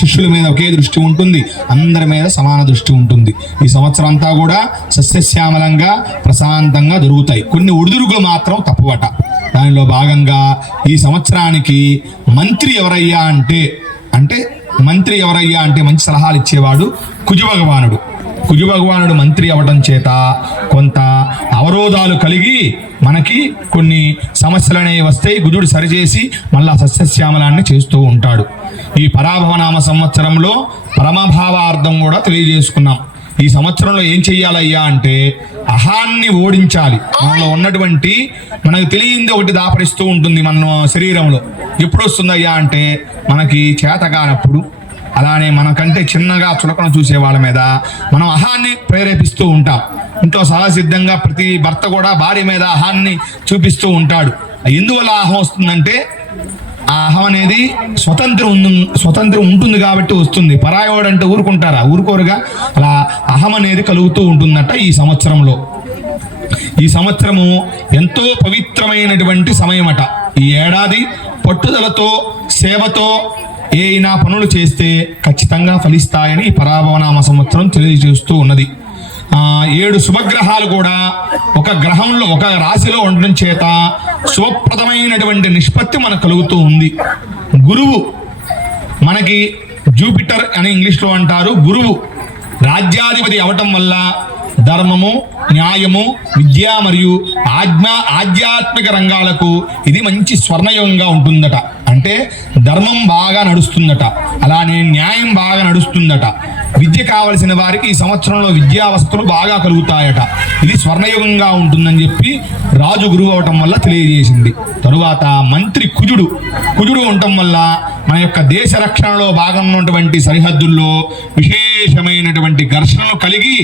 శిష్యుల మీద ఒకే దృష్టి ఉంటుంది, అందరి మీద సమాన దృష్టి ఉంటుంది. ఈ సంవత్సరం అంతా కూడా సస్యశ్యామలంగా ప్రశాంతంగా దొరుకుతాయి. కొన్ని ఒడిదుడుకులు మాత్రం తప్పువట. దానిలో భాగంగా ఈ సంవత్సరానికి మంత్రి ఎవరయ్యా అంటే మంచి సలహాలు ఇచ్చేవాడు కుజ భగవానుడు. కుజ భగవానుడు మంత్రి అవ్వడం చేత కొంత అవరోధాలు కలిగి మనకి కొన్ని సమస్యలు అనేవి వస్తాయి. కుజుడు సరిచేసి మళ్ళా సస్యశ్యామలాన్ని చేస్తూ ఉంటాడు. ఈ పరాభవనామ సంవత్సరంలో పరమభావార్థం కూడా తెలియజేసుకున్నాం. ఈ సంవత్సరంలో ఏం చెయ్యాలయ్యా అంటే అహాన్ని ఓడించాలి. మనలో ఉన్నటువంటి మనకు తెలియంది ఒకటి దాపరిస్తూ ఉంటుంది మన శరీరంలో. ఎప్పుడు వస్తుందయ్యా అంటే మనకి చేతగానప్పుడు, అలానే మనకంటే చిన్నగా చులకన చూసే వాళ్ళ మీద మనం అహాన్ని ప్రేరేపిస్తూ ఉంటాం. ఇంట్లో సహసిద్ధంగా ప్రతి భర్త కూడా భార్య మీద అహాన్ని చూపిస్తూ ఉంటాడు. ఎందువల్ల అహం వస్తుందంటే ఆ అహం అనేది స్వతంత్రం ఉంటుంది కాబట్టి వస్తుంది. పరాయవాడు అంటే ఊరుకుంటారా? ఊరుకోరుగా. అలా అహం అనేది కలుగుతూ ఉంటుందట ఈ సంవత్సరంలో. ఈ సంవత్సరము ఎంతో పవిత్రమైనటువంటి సమయమట. ఈ ఏడాది పట్టుదలతో సేవతో ఏమైనా పనులు చేస్తే ఖచ్చితంగా ఫలిస్తాయని పరాభవనామ సంవత్సరం తెలియజేస్తూ ఉన్నది. 7 శుభగ్రహాలు కూడా ఒక గ్రహంలో ఒక రాశిలో ఉండడం చేత శుభప్రదమైనటువంటి నిష్పత్తి మనకు కలుగుతూ ఉంది. గురువు మనకి జూపిటర్ అని ఇంగ్లీష్లో అంటారు. గురువు రాజ్యాధిపతి అవటం వల్ల ధర్మము, న్యాయము, విద్య మరియు ఆధ్యాత్మిక రంగాలకు ఇది మంచి స్వర్ణయుగంగా ఉంటుందట. అంటే ధర్మం బాగా నడుస్తుందట, అలానే న్యాయం బాగా నడుస్తుందట. విద్య కావలసిన వారికి ఈ సంవత్సరంలో విద్యా వసతులు బాగా కలుగుతాయట. ఇది స్వర్ణయుగంగా ఉంటుందని చెప్పి రాజు గురువు అవటం వల్ల తెలియజేసింది. తరువాత మంత్రి కుజుడు ఉండటం వల్ల మన యొక్క దేశ రక్షణలో భాగంగా ఉన్నటువంటి సరిహద్దుల్లో విశేషమైనటువంటి ఘర్షణలు కలిగి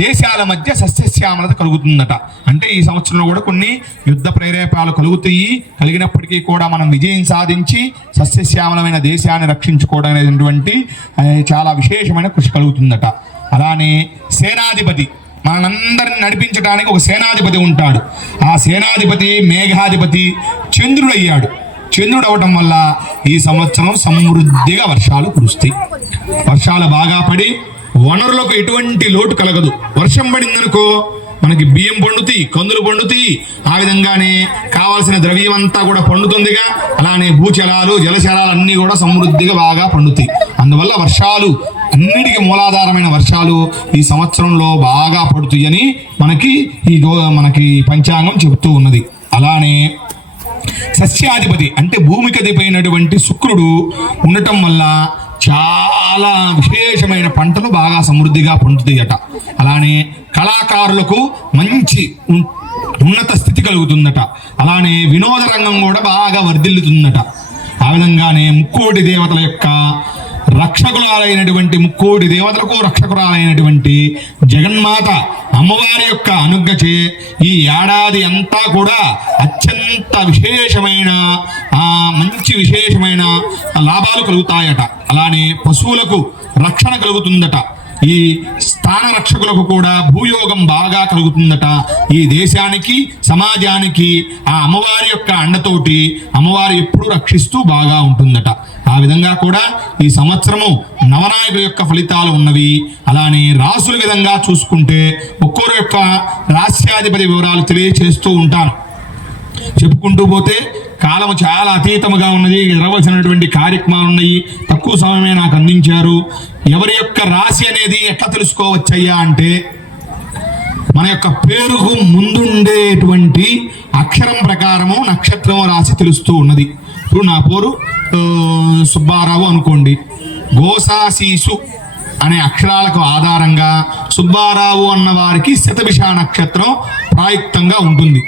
దేశాల మధ్య సస్యశ్యామలత కలుగుతుందట. అంటే ఈ సంవత్సరంలో కూడా కొన్ని యుద్ధ ప్రేరేపాలు కలుగుతాయి. కలిగినప్పటికీ కూడా మనం విజయం సాధించి సస్యశ్యామలమైన దేశాన్ని రక్షించుకోవడం అనేటువంటి చాలా విశేషమైన కృషి కలుగుతుందట. అలానే సేనాధిపతి మనందరిని నడిపించడానికి ఒక సేనాధిపతి ఉంటాడు. ఆ సేనాధిపతి మేఘాధిపతి చంద్రుడు అయ్యాడు. చంద్రుడు అవటం వల్ల ఈ సంవత్సరం సమృద్ధిగా వర్షాలు కురుస్తాయి. వర్షాలు బాగా పడి వనరులకు ఎటువంటి లోటు కలగదు. వర్షం పడిందనుకో మనకి బియ్యం పండుతాయి, కందులు పండుతాయి, ఆ విధంగానే కావాల్సిన ద్రవ్యం అంతా కూడా పండుతుందిగా. అలానే భూచలాలు, జలచరాలు అన్నీ కూడా సమృద్ధిగా బాగా పండుతాయి. అందువల్ల వర్షాలు అన్నిటికీ మూలాధారమైన వర్షాలు ఈ సంవత్సరంలో బాగా పడుతాయని మనకి పంచాంగం చెబుతూ ఉన్నది. అలానే సస్యాధిపతి అంటే భూమికి అధిపైనటువంటి శుక్రుడు ఉండటం వల్ల చాలా విశేషమైన పంటలు బాగా సమృద్ధిగా పండుతాయట. అలానే కళాకారులకు మంచి ఉన్నత స్థితి కలుగుతుందట. అలానే వినోద రంగం కూడా బాగా వర్ధిల్లుతుందట. ఆ విధంగానే ముక్కోటి దేవతల యొక్క ముక్కోటి దేవతలకు రక్షకురాలైనటువంటి జగన్మాత అమ్మవారి యొక్క అనుజ్ఞచే ఈ ఏడాది అంతా కూడా అత్యంత మంచి విశేషమైన లాభాలు కలుగుతాయట. అలానే పశువులకు రక్షణ కలుగుతుందట. ఈ స్థాన రక్షకులకు కూడా భూయోగం బాగా కలుగుతుందట. ఈ దేశానికి సమాజానికి ఆ అమ్మవారి యొక్క అండతోటి అమ్మవారు ఎప్పుడూ రక్షిస్తూ బాగా ఉంటుందట. ఆ విధంగా కూడా ఈ సంవత్సరము నవనాయకుల యొక్క ఫలితాలు ఉన్నవి. అలానే రాసుల విధంగా చూసుకుంటే ఒక్కొరు యొక్క రాశ్యాధిపతి వివరాలు తెలియచేస్తూ ఉంటాను. చెప్పుకుంటూ పోతే కాలం చాలా అతీతముగా ఉన్నది. జరగవలసినటువంటి కార్యక్రమాలు ఉన్నాయి. తక్కువ సమయమే నాకు అందించారు. ఎవరి యొక్క రాశి అనేది ఎట్లా తెలుసుకోవచ్చయ్యా అంటే మన యొక్క పేరుకు ముందుండేటువంటి అక్షరం ప్రకారము నక్షత్రం రాశి తెలుస్తూ ఉన్నది. ఇప్పుడు నా పేరు సుబ్బారావు అనుకోండి. గోసాశీసు అనే అక్షరాలకు ఆధారంగా సుబ్బారావు అన్న వారికి శతభిష నక్షత్రం ప్రాయుక్తంగా ఉంటుంది.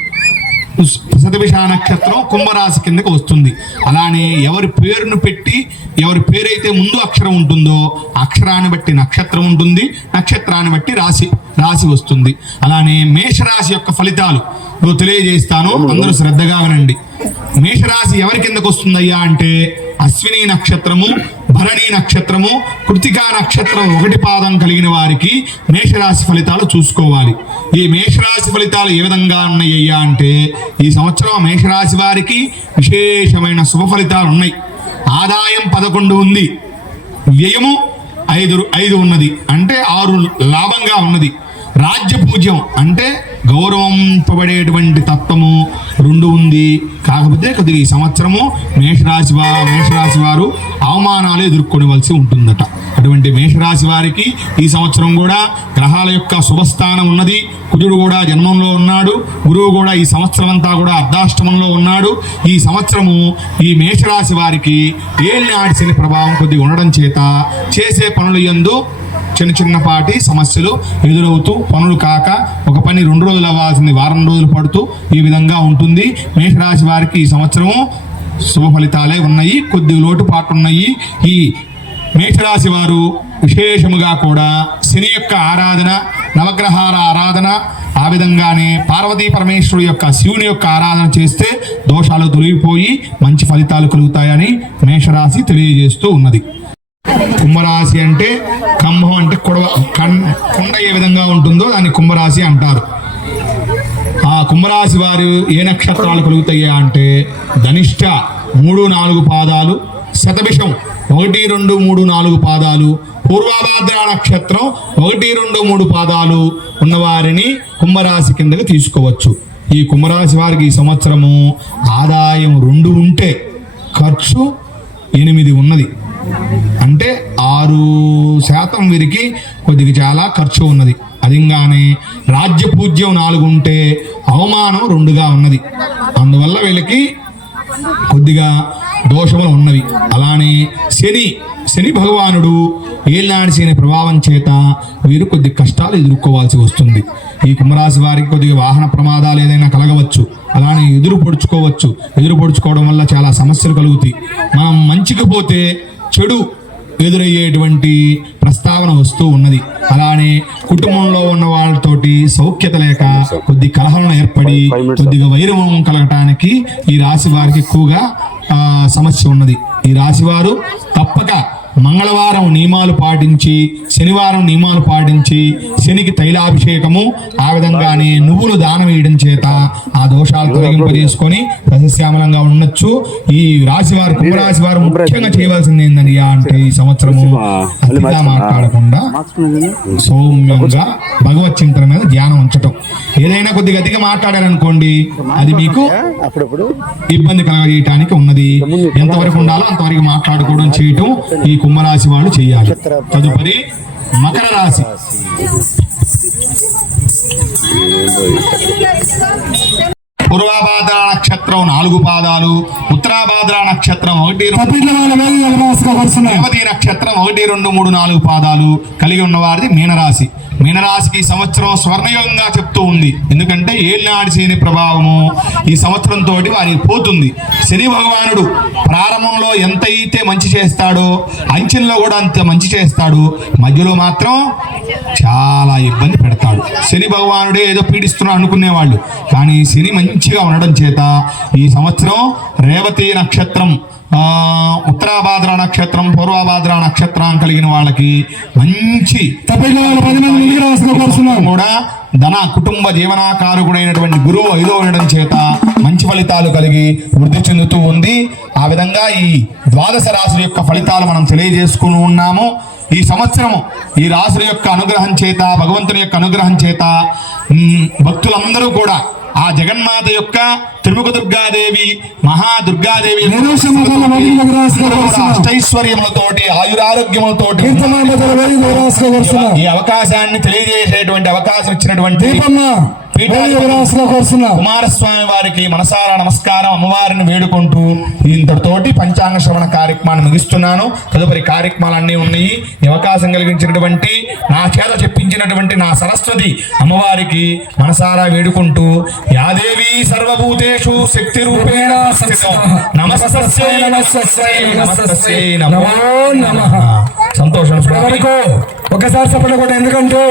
శతభిష నక్షత్రం కుంభరాశి కిందకి వస్తుంది. అలానే ఎవరి పేరును పెట్టి ఎవరి పేరైతే ముందు అక్షరం ఉంటుందో అక్షరాన్ని బట్టి నక్షత్రం ఉంటుంది, నక్షత్రాన్ని బట్టి రాశి వస్తుంది. అలానే మేషరాశి యొక్క ఫలితాలు తెలియజేస్తాను, అందరూ శ్రద్ధగా వినండి. మేషరాశి ఎవరి కిందకు వస్తుందయ్యా అంటే అశ్విని నక్షత్రము, భరణి నక్షత్రము, కృతికా నక్షత్రం 1 పాదం కలిగిన వారికి మేషరాశి ఫలితాలు చూసుకోవాలి. ఈ మేషరాశి ఫలితాలు ఏ విధంగా ఉన్నాయ్యా అంటే ఈ సంవత్సరం మేషరాశి వారికి విశేషమైన శుభ ఫలితాలు ఉన్నాయి. ఆదాయం 11 ఉంది, వ్యయము 5 ఉన్నది, అంటే 6 లాభంగా ఉన్నది. రాజ్య పూజ్యం అంటే గౌరవింపబడేటువంటి తత్వము 2 ఉంది. కాకపోతే కొద్దిగా ఈ సంవత్సరము మేషరాశి వారు అవమానాలు ఎదుర్కొనవలసి ఉంటుందట. అటువంటి మేషరాశి వారికి ఈ సంవత్సరం కూడా గ్రహాల యొక్క శుభస్థానం ఉన్నది. కుజుడు కూడా జన్మంలో ఉన్నాడు, గురువు కూడా ఈ సంవత్సరం అంతా కూడా అర్ధాష్టమంలో ఉన్నాడు. ఈ సంవత్సరము ఈ మేషరాశి వారికి ఏలినాటి శని ప్రభావం కొద్దిగా ఉండడం చేత చేసే పనులు యందు చిన్న చిన్నపాటి సమస్యలు ఎదురవుతూ పనులు కాక ఒక పని 2 రోజులు అవ్వాల్సింది వారం రోజులు పడుతూ ఈ విధంగా ఉంటుంది. మేషరాశి వారికి ఈ సంవత్సరము శుభ ఫలితాలే ఉన్నాయి, కొద్ది లోటుపాటు ఉన్నాయి. ఈ మేషరాశి వారు విశేషముగా కూడా శని యొక్క ఆరాధన, నవగ్రహాల ఆరాధన, ఆ విధంగానే పార్వతీ పరమేశ్వరుడు యొక్క శివుని యొక్క ఆరాధన చేస్తే దోషాలు తొలగిపోయి మంచి ఫలితాలు కలుగుతాయని మేషరాశి తెలియజేస్తూ ఉన్నది. కుంభరాశి అంటే కంభం అంటే కొండ ఏ విధంగా ఉంటుందో దాన్ని కుంభరాశి అంటారు. ఆ కుంభరాశి వారు ఏ నక్షత్రాలు కలుగుతాయా అంటే ధనిష్ట 3-4 పాదాలు, శతభిషం 1, 2, 3, 4 పాదాలు, పూర్వభాద్ర నక్షత్రం 1, 2, 3 పాదాలు ఉన్నవారిని కుంభరాశి కిందకి తీసుకోవచ్చు. ఈ కుంభరాశి వారికి ఈ సంవత్సరము ఆదాయం 2 ఉంటే ఖర్చు 8 ఉన్నది. అంటే 6% వీరికి కొద్దిగా చాలా ఖర్చు ఉన్నది. అదిగానే రాజ్య పూజ్యం 4 ఉంటే అవమానం 2గా ఉన్నది. అందువల్ల వీళ్ళకి కొద్దిగా దోషములు ఉన్నవి. అలానే శని భగవానుడు ఏళ్ళనాటి శని ప్రభావం చేత వీరు కొద్ది కష్టాలు ఎదుర్కోవాల్సి వస్తుంది. ఈ కుంభరాశి వారికి కొద్దిగా వాహన ప్రమాదాలు ఏదైనా కలగవచ్చు. అలానే ఎదురు పొడుచుకోవడం వల్ల చాలా సమస్యలు కలుగుతాయి. మనం మంచికి పోతే చెడు ఎదురయ్యేటువంటి ప్రస్తావన వస్తూ ఉన్నది. అలానే కుటుంబంలో ఉన్న వాళ్ళతోటి సౌఖ్యత లేక కొద్ది కలహం ఏర్పడి కొద్దిగా వైరవం కలగటానికి ఈ రాశి వారికి ఎక్కువగా సమస్య ఉన్నది. ఈ రాశి వారు తప్పక మంగళవారం నియమాలు పాటించి, శనివారం నియమాలు పాటించి, శనికి తైలాభిషేకము, ఆ విధంగానే నువ్వులు దానం వేయడం చేత ఆ దోషాలు తొలగింపజేసుకొని రసశ్యామలంగా ఉండొచ్చు. ఈ రాశి వారు కుంభరాశి వారు ముఖ్యంగా చేయవలసింది ఏంటని అంటే ఈ సంవత్సరము అతిగా మాట్లాడకుండా సౌమ్యంగా భగవత్ చింతన మీద ధ్యానం ఉంచటం. ఏదైనా కొద్దిగా అతిగా మాట్లాడారనుకోండి అది మీకు ఇబ్బంది కలగజేయటానికి ఉన్నది. ఎంతవరకు ఉండాలో అంతవరకు మాట్లాడుకోవడం చేయటం ఈ కుంభరాశి వాళ్ళు చేయాలి. తదుపరి మకర రాశి. పూర్వభాద్ర నక్షత్రం 4 పాదాలు, ఉత్తరాభాద్ర నక్షత్రం 1, 2, రేవతి నక్షత్రం 1, 2, 3, 4 పాదాలు కలిగి ఉన్నవారిది మీనరాశి. మీనరాశికి ఈ సంవత్సరం స్వర్ణయోగంగా చెప్తూ ఉంది. ఎందుకంటే ఏళ్ళనాటి శని ప్రభావము ఈ సంవత్సరం తోటి వారికి పోతుంది. శని భగవానుడు ప్రారంభంలో ఎంత అయితే మంచి చేస్తాడో అంచెల్లో కూడా అంత మంచి చేస్తాడు, మధ్యలో మాత్రం చాలా ఇబ్బంది పెడతాడు. శని భగవానుడే ఏదో పీడిస్తున్నా అనుకునేవాళ్ళు, కానీ శని మంచిగా ఉండడం చేత ఈ సంవత్సరం రేవతి నక్షత్రం, ఉత్తరాభాద్ర నక్షత్రం, పూర్వభాద్ర నక్షత్రం కలిగిన వాళ్ళకి మంచి కూడా ధన కుటుంబ జీవనాకారకుడైనటువంటి గురువు 5వ ఉండడం చేత మంచి ఫలితాలు కలిగి వృద్ధి చెందుతూ ఉంది. ఆ విధంగా ఈ 12 రాశుల యొక్క ఫలితాలు మనం తెలియజేసుకుని ఉన్నాము. ఈ సంవత్సరము ఈ రాశుల యొక్క అనుగ్రహం చేత, భగవంతుని యొక్క అనుగ్రహం చేత భక్తులందరూ కూడా ఆ జగన్మాత యొక్క త్రిముఖ దుర్గాదేవి, మహాదుర్గాదేవి అష్టైశ్వర్యములతోటి, ఆయురారోగ్యములతోటి ఈ అవకాశాన్ని తెలియజేసేటువంటి అవకాశం ఇచ్చినటువంటి కుమారస్వామి వారికి మనసారా నమస్కారం, అమ్మవారిని వేడుకుంటూ ఇంతటితోటి పంచాంగ శ్రవణ కార్యక్రమాన్ని ముగిస్తున్నాను. తదుపరి కార్యక్రమాలు అన్నీ ఉన్నాయి. ఈ అవకాశం కలిగించినటువంటి నా చేత చెప్పించినటువంటి నా సరస్వతి అమ్మవారికి మనసారా వేడుకుంటూ యాదేవి సర్వభూతేషు శక్తి రూపేణ సంతోషం. ఒకసారి చెప్పడం ఎందుకంటే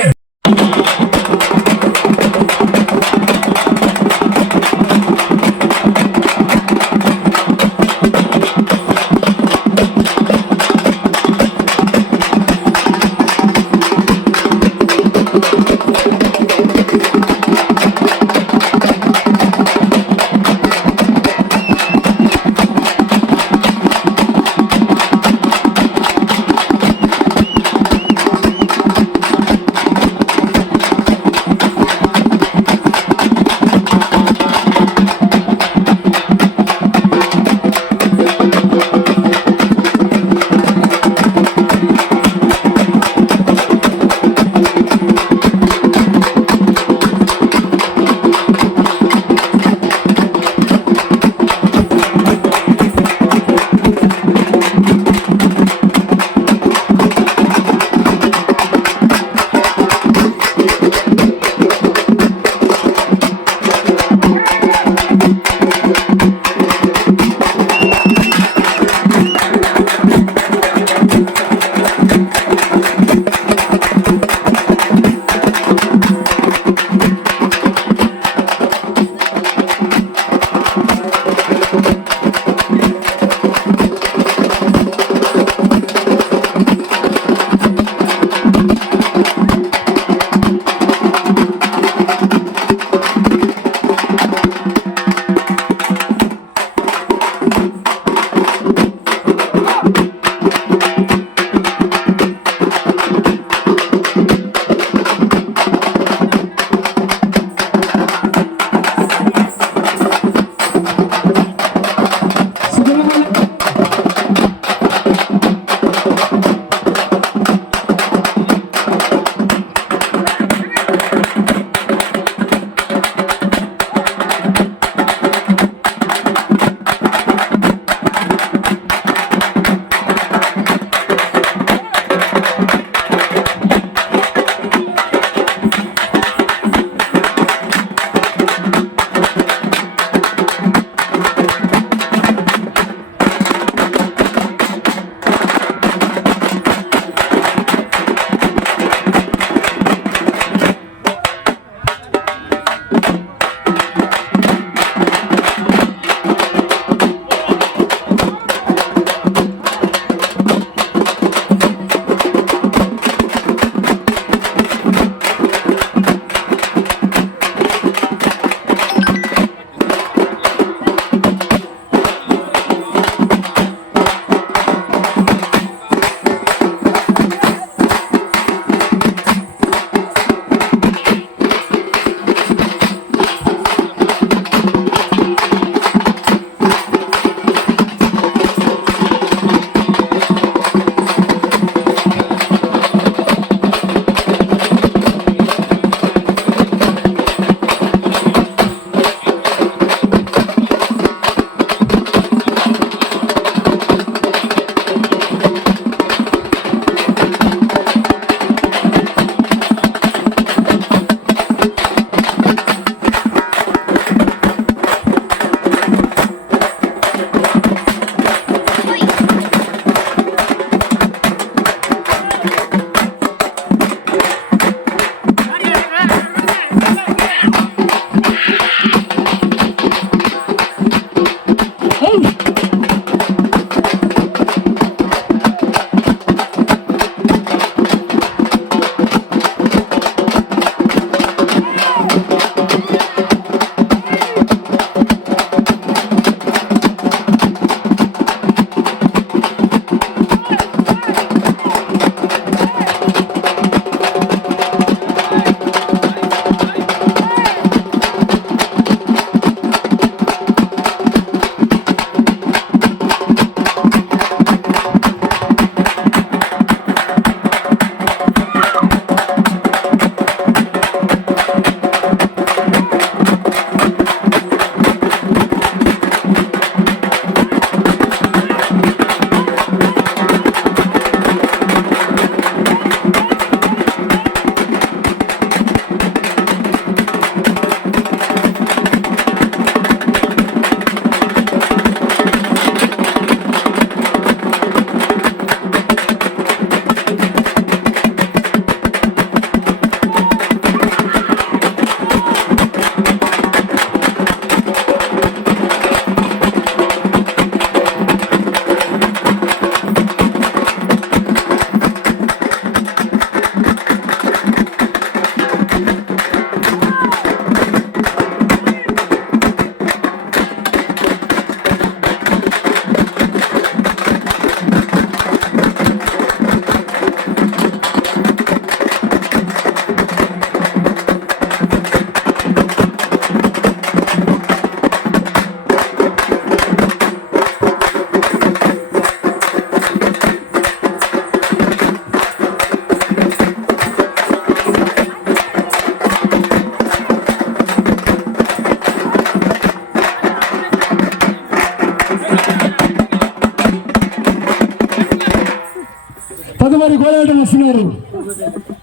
కోలాటం వస్తున్నారు,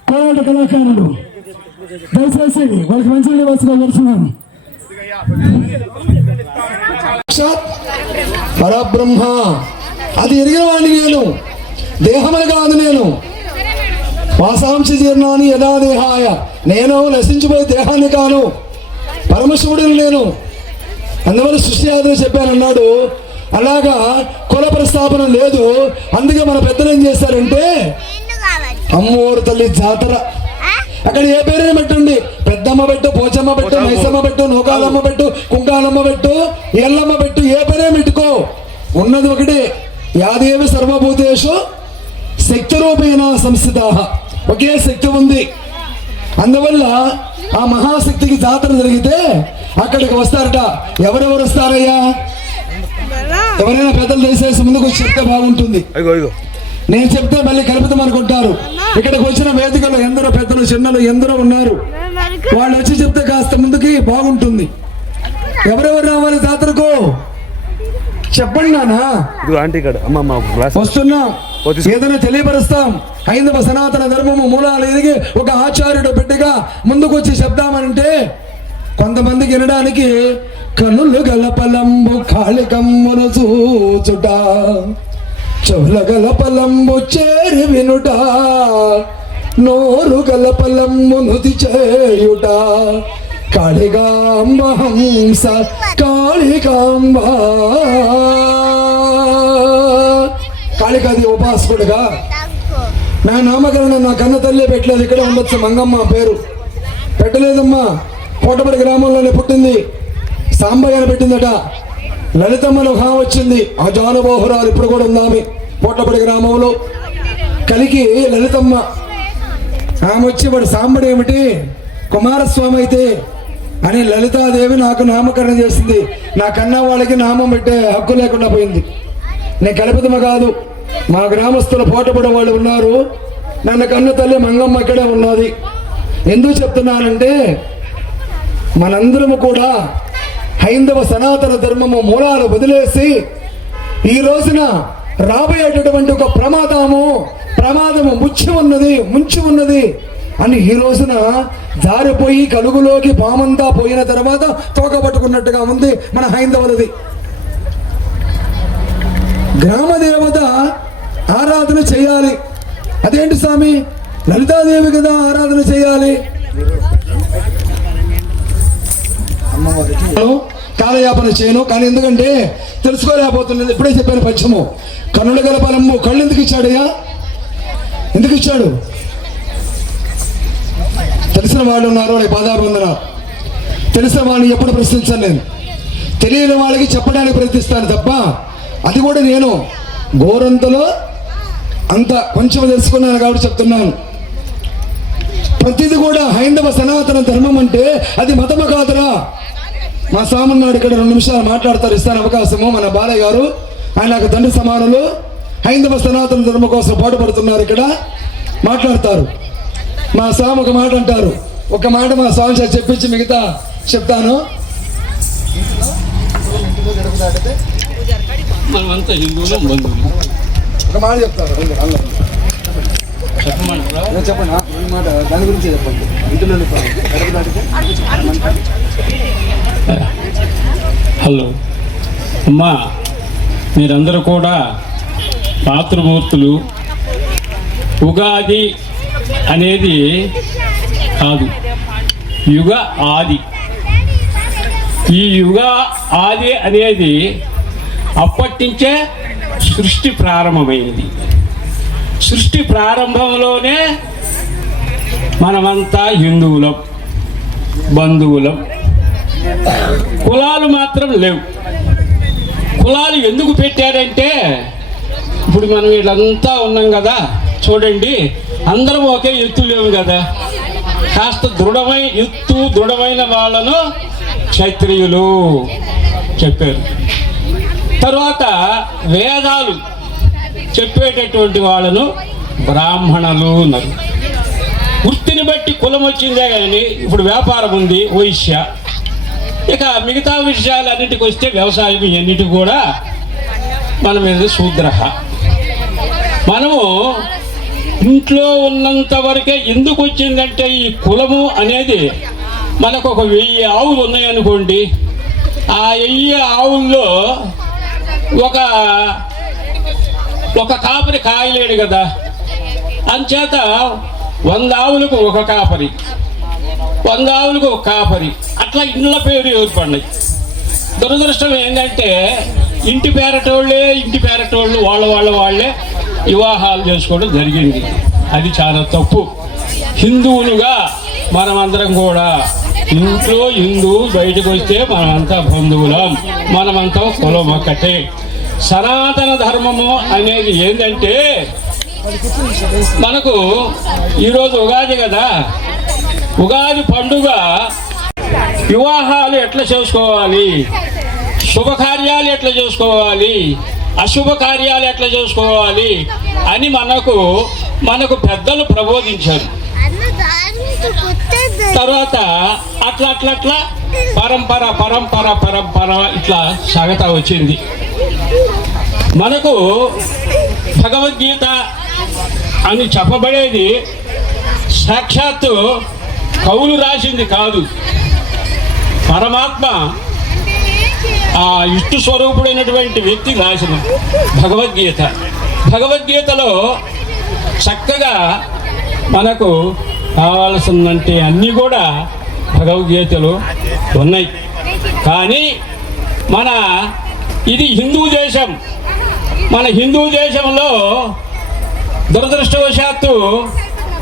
కోలాట కళాకారులు. దయచేసి వాళ్ళకి మంచి వస్తున్నా దర్శనం. పరబ్రహ్మ అది ఎరిగిన వాడిని నేను, దేహమే కాదు నేను. వాసాంశి జీర్ణాన్ని యథా దేహాయ, నేను నశించిపోయే దేహాన్ని కాను, పరమశివుడిని నేను. అందువల్ల సృష్టి ఆదిని చెప్పానన్నాడు. అలాగా కుల ప్రస్తాపన లేదు. అందుకే మన పెద్దలు ఏం చేస్తారంటే అమ్మోరు తల్లి జాతర, అక్కడ ఏ పేరుని పెట్టండి, పెద్దమ్మ పెట్టు, పోచమ్మ పెట్టు, మైసమ్మ పెట్టు, నూకాలమ్మ పెట్టు, కుంకాలమ్మ పెట్టు, ఎల్లమ్మ పెట్టు, ఏ పేరే పెట్టుకో, ఉన్నది ఒకటి. యాదేవి సర్వభూతేషు శక్తి రూపేణ సంస్థిత, ఒకే శక్తి ఉంది. అందువల్ల ఆ మహాశక్తికి జాతర జరిగితే అక్కడికి వస్తారట. ఎవరెవరు వస్తారయ్యా? ఎవరైనా పెద్దలు దయచేసి ముందుకు వచ్చి చెప్తే బాగుంటుంది. నేను చెప్తే మళ్ళీ కలుపుతాం అనుకుంటారు. ఇక్కడికి వచ్చిన వేదికలో ఎందరో పెద్దలు చిన్నలు ఎందరో ఉన్నారు. వాళ్ళు వచ్చి చెప్తే కాస్త ముందుకి బాగుంటుంది. ఎవరెవరు రావాలి జాతరకు చెప్పండి నాన్న. వస్తున్నా, ఏదైనా తెలియపరుస్తాం. హైందవ సనాతన ధర్మము మూలాలు ఎదిగి ఒక ఆచార్యుడు బిడ్డగా ముందుకు వచ్చి చెప్దామంటే కొంతమందికి వినడానికి కనులు గలపలంబు కాళికమ్మును చూచుట, చెవుల గలపలంబు చేరి వినుట, నోరు గలపలంబు నుతి చేయుట, కాళికాంబ హంస కాళికాంబ. కాళికాది ఉపాసకుడుగా నా నామకరణం నా కన్న తల్లి పెట్టలేదు. ఇక్కడ ఉండొచ్చు, మంగమ్మ పేరు పెట్టలేదమ్మా. కోటపడి గ్రామంలోనే పుట్టింది. సాంబయ్య అని పెట్టిందట. లలితమ్మను హా వచ్చింది, ఆ జానుబోహురాలు ఇప్పుడు కూడా ఉందామె కోటపడి గ్రామంలో. కలికి లలితమ్మ ఆమె వచ్చి వాడు సాంబడి ఏమిటి కుమారస్వామి అయితే అని లలితాదేవి నాకు నామకరణం చేసింది. నా కన్నా వాళ్ళకి నామం పెట్టే హక్కు లేకుండా పోయింది. నేను కల్పితమ కాదు, మా గ్రామస్తుల పోటపడే వాళ్ళు ఉన్నారు. నన్ను కన్న తల్లి మంగమ్మ ఇక్కడే ఉన్నది. ఎందుకు చెప్తున్నానంటే మనందరము కూడా హైందవ సనాతన ధర్మము మూలాలు వదిలేసి ఈ రోజున రాబోయేటటువంటి ఒక ప్రమాదము ముంచి ఉన్నది అని ఈ రోజున జారిపోయి కలుగులోకి పామంతా పోయిన తర్వాత తోక పట్టుకున్నట్టుగా ఉంది మన హైందవులది. గ్రామ దేవత ఆరాధన చేయాలి. అదేంటి స్వామి, లలితాదేవి కదా ఆరాధన చేయాలి. కాలయాపన చేయను, కానీ ఎందుకంటే తెలుసుకోలేకపోతున్నది. ఇప్పుడే చెప్పాను పద్యము. కన్నుల గల ఫలము కళ్ళు ఎందుకు ఇచ్చాడయ్యా? ఎందుకు ఇచ్చాడు? తెలిసిన వాళ్ళు ఉన్నారు, వాళ్ళకి పాదాభివందన. తెలిసిన వాళ్ళని ఎప్పుడు ప్రశ్నించాను నేను. తెలియని వాళ్ళకి చెప్పడానికి ప్రయత్నిస్తాను తప్ప, అది కూడా నేను గోరంతలో అంత కొంచెం తెలుసుకున్నాను కాబట్టి చెప్తున్నాను. ప్రతిది కూడా హైందవ సనాతన ధర్మం అంటే అది మతము కాదురా. మా స్వామిన్నాడు ఇక్కడ 2 నిమిషాలు మాట్లాడతారు, ఇస్తాను అవకాశము. మన బాలయ్య గారు, ఆయన నాకు తండ్రి సమానులు, హైందవ సనాతన ధర్మం కోసం పాటుపడుతున్నారు. ఇక్కడ మాట్లాడతారు. మా స్వామి ఒక మాట అంటారు, ఒక మాట మా స్వామి చేసి చెప్పించి మిగతా చెప్తాను. ఒక మాట చెప్తారు, చెప్పండి. ఈ మాట దాని గురించి చెప్పండి. హలో అమ్మా, మీరందరూ కూడా మాతృమూర్తులు. ఉగాది అనేది కాదు, యుగ ఆది. ఈ యుగ ఆది అనేది అప్పటి నుంచే సృష్టి ప్రారంభమైంది. సృష్టి ప్రారంభంలోనే మనమంతా హిందువులం, బంధువులం. కులాలు మాత్రం లేవు. కులాలు ఎందుకు పెట్టారంటే, ఇప్పుడు మనం వీళ్ళంతా ఉన్నాం కదా, చూడండి, అందరం ఒకే ఎత్తు లేవు కదా. కాస్త దృఢమైన వాళ్ళను క్షత్రియులు చెప్పారు. తర్వాత వేదాలు చెప్పేటటువంటి వాళ్ళను బ్రాహ్మణులు అన్నారు. వృత్తిని బట్టి కులం వచ్చిందే కానీ ఇప్పుడు వ్యాపారం ఉంది, వైశ్య. ఇక మిగతా విషయాలన్నిటికి వస్తే వ్యవసాయం, ఇవన్నిటి కూడా మన మీద శూద్ర. మనము ఇంట్లో ఉన్నంత వరకే. ఎందుకు వచ్చిందంటే ఈ కులము అనేది మనకు ఒక 1000 ఆవులు ఉన్నాయనుకోండి, ఆ 1000 ఆవుల్లో ఒక కాపరి కాయలేడు కదా, అంచేత 100 ఆవులకు ఒక కాపరి, 100 ఆవులకు ఒక కాపరి, అట్లా ఇండ్ల పేరు ఏర్పడినాయి. దురదృష్టం ఏంటంటే ఇంటి పేరటోళ్ళు వాళ్ళే వివాహాలు చేసుకోవడం జరిగింది. అది చాలా తప్పు. హిందువులుగా మనమందరం కూడా ఇంట్లో బయటకు వస్తే మనమంతా బంధువులం, మనమంతా కులం ఒక్కటే. సనాతన ధర్మము అనేది ఏంటంటే మనకు ఈరోజు ఉగాది కదా, ఉగాది పండుగ వివాహాలు ఎట్లా చేసుకోవాలి, శుభకార్యాలు ఎట్లా చేసుకోవాలి, అశుభ కార్యాలు ఎట్లా చేసుకోవాలి అని మనకు పెద్దలు ప్రబోధించారు. తర్వాత అట్లా పరంపర ఇట్లా సాగుతా వచ్చింది. మనకు భగవద్గీత అని చెప్పబడేది సాక్షాత్తు కవులు రాసింది కాదు, పరమాత్మ ఆ విష్ణు స్వరూపుడైనటువంటి వ్యక్తి రాసిన భగవద్గీత. భగవద్గీతలో చక్కగా మనకు కావాల్సిందంటే అన్నీ కూడా భగవద్గీతలో ఉన్నాయి. కానీ ఇది హిందూ దేశం. మన హిందూ దేశంలో దురదృష్టవశాత్తు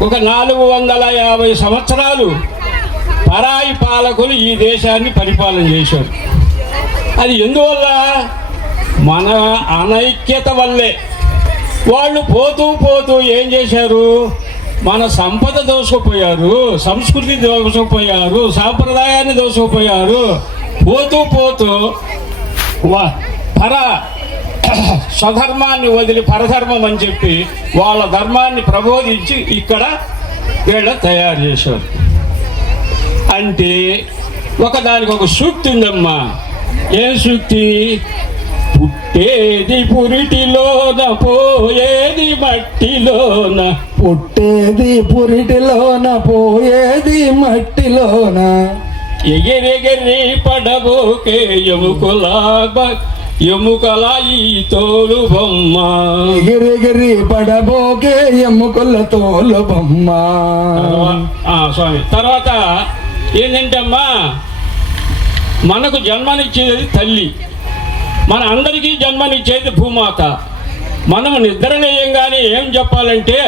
ఒక 450 సంవత్సరాలు పరాయి పాలకులు ఈ దేశాన్ని పరిపాలన చేశారు. అది ఎందువల్ల? మన అనైక్యత వల్లే. వాళ్ళు పోతూ ఏం చేశారు? మన సంపద దోసుకుపోయారు, సంస్కృతి దోసుకుపోయారు, సాంప్రదాయాన్ని దోసుకుపోయారు. పోతూ స్వధర్మాన్ని వదిలి పరధర్మం అని చెప్పి వాళ్ళ ధర్మాన్ని ప్రబోధించి ఇక్కడ వీళ్ళ తయారు చేశారు. అంటే దానికి ఒక సూక్తి ఉందమ్మా. ఏం సూక్తి? పుట్టేది పురిటిలోన, పోయేది మట్టిలోన. పుట్టేది పురిటిలోన, పోయేది మట్టిలోన. ఎగిరెగిరి పడబోకే ఎముకల ఈ తోలు బొమ్మ. ఎగిరెగిరి పడబోకే ఎముకల తోలు బొమ్మ. స్వామి తర్వాత ఏంటంటే అమ్మా, మనకు జన్మనిచ్చేది తల్లి, మన అందరికీ జన్మనిచ్చేది భూమాత. మనము నిద్రలేయంగానే ఏం చెప్పాలంటే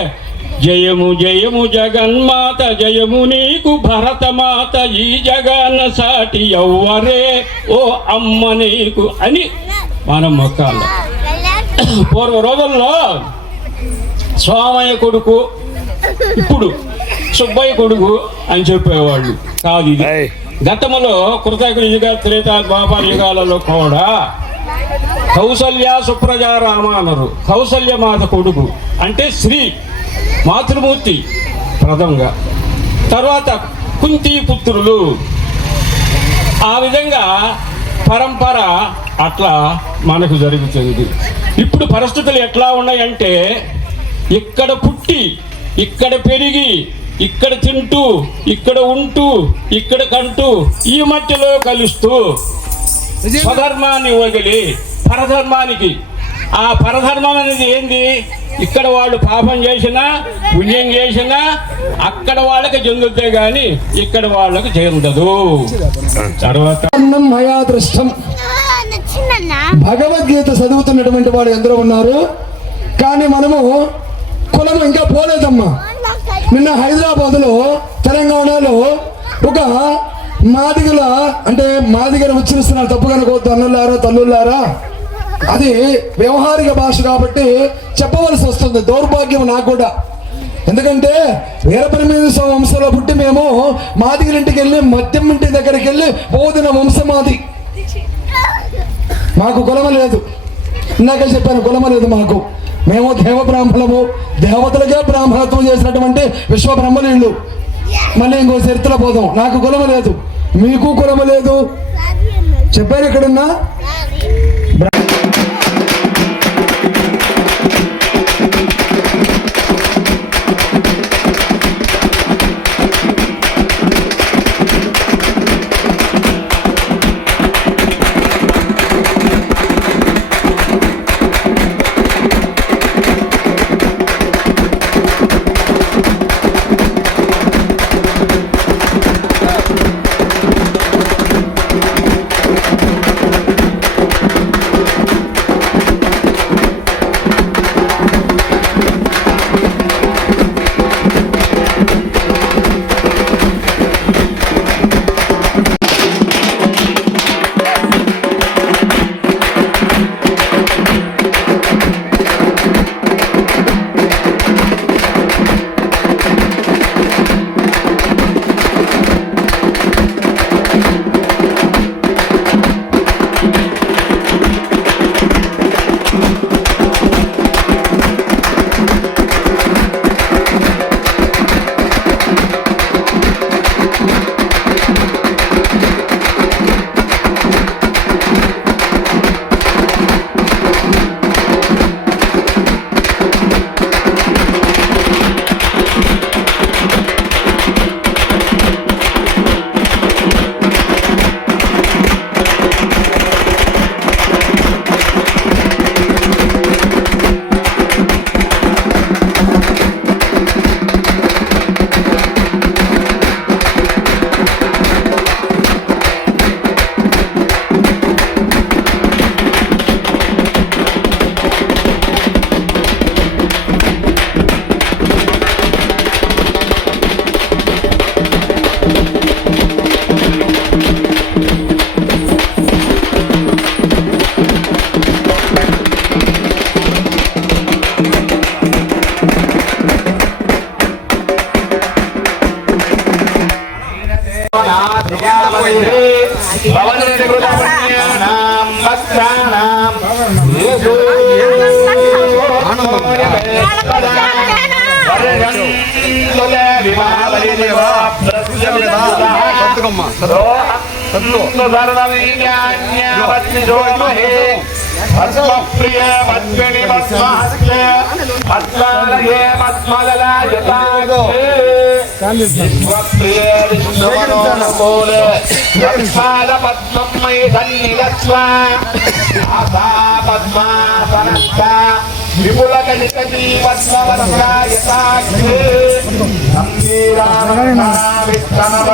జయము జయము జగన్మాత, జయము నీకు భరతమాత, ఈ జగన్న సాటి ఎవ్వరే ఓ అమ్మ నీకు అని మనం మొక్కాలి. పూర్వ రోజుల్లో స్వామయ్య కొడుకు, ఇప్పుడు సుబ్బయ్య కొడుకు అని చెప్పేవాళ్ళు కాదు. ఇది గతంలో కృతయుగ యుగ త్రేత ద్వాపర యుగాలలో కూడా కౌసల్య సుప్రజా రామానరు, కౌసల్య మాత కొడుకు అంటే శ్రీ మాతృమూర్తి ప్రథంగా, తర్వాత కుంతి పుత్రులు. ఆ విధంగా పరంపర అట్లా మనకు జరుగుతుంది. ఇప్పుడు పరిస్థితులు ఎట్లా ఉన్నాయంటే ఇక్కడ పుట్టి, ఇక్కడ పెరిగి, ఇక్కడ తింటూ, ఇక్కడ ఉంటూ, ఇక్కడ కంటూ, ఈ మట్టిలో కలుస్తూ స్వధర్మాన్ని వదిలి పరధర్మానికి. ఆ పరధర్మం అనేది ఏంది? ఇక్కడ వాళ్ళు పాపం చేసినా పుణ్యం చేసినా అక్కడ వాళ్ళకి చెందుతే గాని ఇక్కడ వాళ్ళకి చెందదు. తర్వాత దృష్టం భగవద్గీత చదువుతున్నటువంటి వాడు ఎందరో ఉన్నారు, కానీ మనము కులం ఇంకా పోలేదమ్మా. నిన్న హైదరాబాద్లో, తెలంగాణలో ఒక మాదిగల ఉచ్చరిస్తున్నారు. తప్పుగా అనుకోవద్దు అన్నులారా తల్లులారా, అది వ్యవహారిక భాష కాబట్టి చెప్పవలసి వస్తుంది. దౌర్భాగ్యం నాకు కూడా. ఎందుకంటే వీరబ్రహ్మేంద్ర స్వామి వంశంలో పుట్టి మేము మాదిగలింటికి వెళ్ళి మద్యం ఇంటి దగ్గరికి వెళ్ళి బోధిన వంశం మాది. మాకు కులమ లేదు. ఇందాక చెప్పాను, కులమ లేదు మాకు. మేము దేవ బ్రాహ్మణము, దేవతలుగా బ్రాహ్మణత్వం చేసినటువంటి విశ్వబ్రహ్మణులు. మళ్ళీ ఇంకో చరిత్ర పోదాం. నాకు కులమ లేదు, మీకు కులమ లేదు. చెప్పారు ఇక్కడున్నా పుణ్యానాం భక్తానాం యేసు పద్మప్రియ పద్మిని పద్మహస్తే పద్మాలయే పద్మలలాయతాగ్రే విష్ణుమనోనమూలే పద్మాల పద్మమయ ధన్నిలస్వ ఆసా పద్మాసనస్థ విపుల కలికీ పద్మవస్త్రాయతాగ్రే సంగీరామ విష్ణవ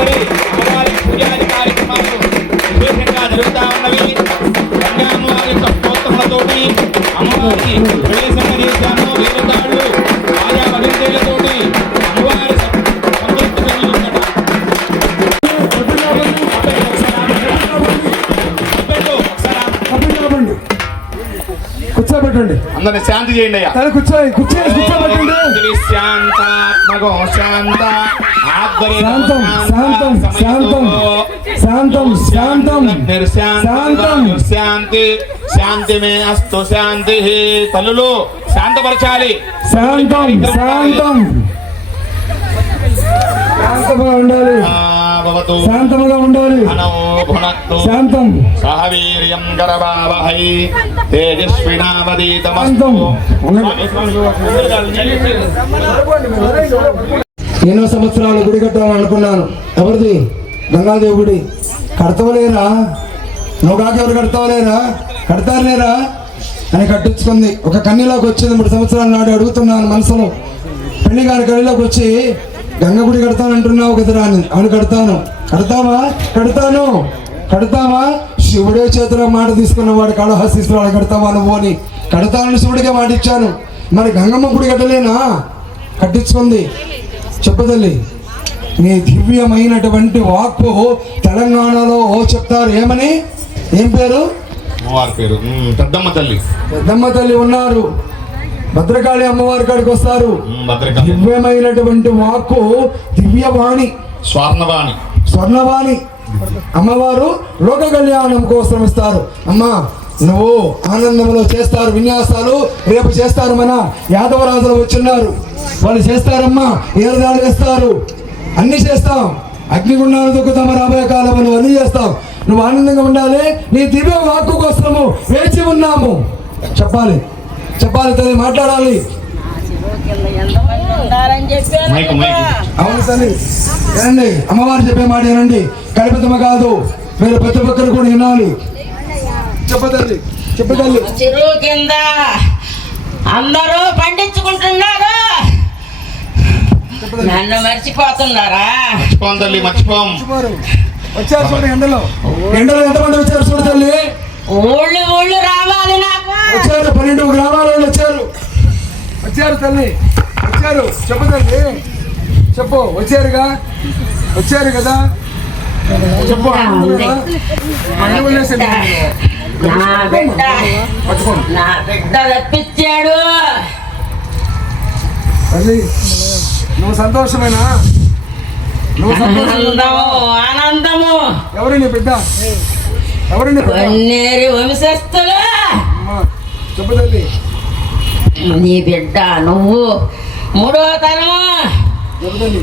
తదుపరి అమ్మవారి పూజాది కార్యక్రమాలు విశేషంగా జరుగుతూ ఉన్నవి. గంగా అమ్మవారి యొక్క స్తోత్రములతోటి అమ్మవారికి ప్రవేశంగా చేశాను. వేరుతాళ్ళు ఆయా వదంతేలతోటి అమ్మవారి సంతృప్తి కలిగిందట. కూర్చోబెట్టండి, అందరిని శాంతి చేయండి అయ్యా. కూర్చోబెట్టండి. శాంతాత్మకో శాంత శాంతం శాంతం శాంతం శాంతం శాంతం శాంతం శాంతి శాంతి మే అస్తు శాంతి. తల్లులు శాంతపరచాలి. శాంతం శాంతం శాంతముగా ఉండాలి, భవతు శాంతముగా ఉండాలి. అనో భునక్తు శాంతం సహవీర్యం గరవావహై తేజస్వినావదీతమస్తు. శాంతం. ఎన్నో సంవత్సరాలు గుడి కట్టాలని అనుకున్నాను. ఎవరిది? గంగాదేవి గుడి. కడతవలేరా? నువ్వు కాక ఎవరు కడతావలేరా? కడతారులేరా అని కట్టించుకుంది. ఒక కన్నీలోకి వచ్చింది. 3 సంవత్సరాల నాడు అడుగుతున్నాను మనసులో. పెళ్లి గారి కళ్ళలోకి వచ్చి గంగ గుడి కడతానంటున్నావు కదరా అని. అవును కడతాను. కడతావా? కడతాను. కడతావా? శివుడే చేతిలో మాట తీసుకున్నవాడు కాళహస్తీశ్వరాలు కడతావా నువ్వు అని. కడతానని శివుడికే మాట ఇచ్చాను. మరి గంగమ్మ గుడి కట్టలేనా? కట్టించుకుంది. చెప్పదల్లి, నీ దివ్యమైనటువంటి వాక్కు తెలంగాణలో చెప్తారు. ఏమని? ఏం పేరు? అమ్మవారి పేరు పెద్దమ్మ తల్లి. పెద్దమ్మ తల్లి ఉన్నారు. భద్రకాళి అమ్మవారి కాడికి వస్తారు. భద్రకాళి దివ్యమైనటువంటి వాక్కు దివ్యవాణి, స్వర్ణవాణి, స్వర్ణవాణి. అమ్మవారు లోక కళ్యాణం కోసం ఇస్తారు. అమ్మా నువ్వు ఆనందంలో చేస్తారు విన్యాసాలు. రేపు చేస్తారు. మన యాదవరాజులు వచ్చిన్నారు, వాళ్ళు చేస్తారమ్మా. ఏరుదాలు వేస్తారు, అన్ని చేస్తాం. అగ్నిగుండాలు దొక్కుతాం. రాబోయే కాలంలో నువ్వు అన్ని చేస్తావు. నువ్వు ఆనందంగా ఉండాలి. నీ దివ్య వాక్కు కోసము వేచి ఉన్నాము. చెప్పాలి, చెప్పాలి తల్లి, మాట్లాడాలి. Mic mic. అవును తల్లి, వినండి. అమ్మవారు చెప్పే మాట వినండి. కడిపితమ కాదు, మీరు ప్రతి ఒక్కరు కూడా వినాలి. చెప్పదండి, చెప్పదండి. చెరువు కింద అందరూ పండించుకుంటున్నారు, నన్ను మర్చిపోతున్నారా? మర్చిపోం తల్లి, మర్చిపోం. వచ్చారు చూడు ఎండలో. ఎండలో ఎంతమంది వచ్చారు చూడు తల్లి. ఊళ్ళు ఊళ్ళు రావాలి నాకు. వచ్చారు 12 గ్రామాల వాళ్ళు వచ్చారు. వచ్చారు తల్లి, వచ్చారు. చెప్పు తల్లి, చెప్పు. వచ్చారుగా, వచ్చారు కదా. చెప్పు. నా బిడ్డ తప్పించాడు. తల్లి నువ్వు సంతోషమేనా? నువ్వు ఆనందము ఆనందము. ఎవరు నీ బిడ్డ? ఎవరు నీ బిడ్డ? కొన్నేరి వంశస్థులు. అమ్మా, చెప్పు తల్లి. నీ బిడ్డ నువ్వు 3వ తరం. చెప్పు తల్లి.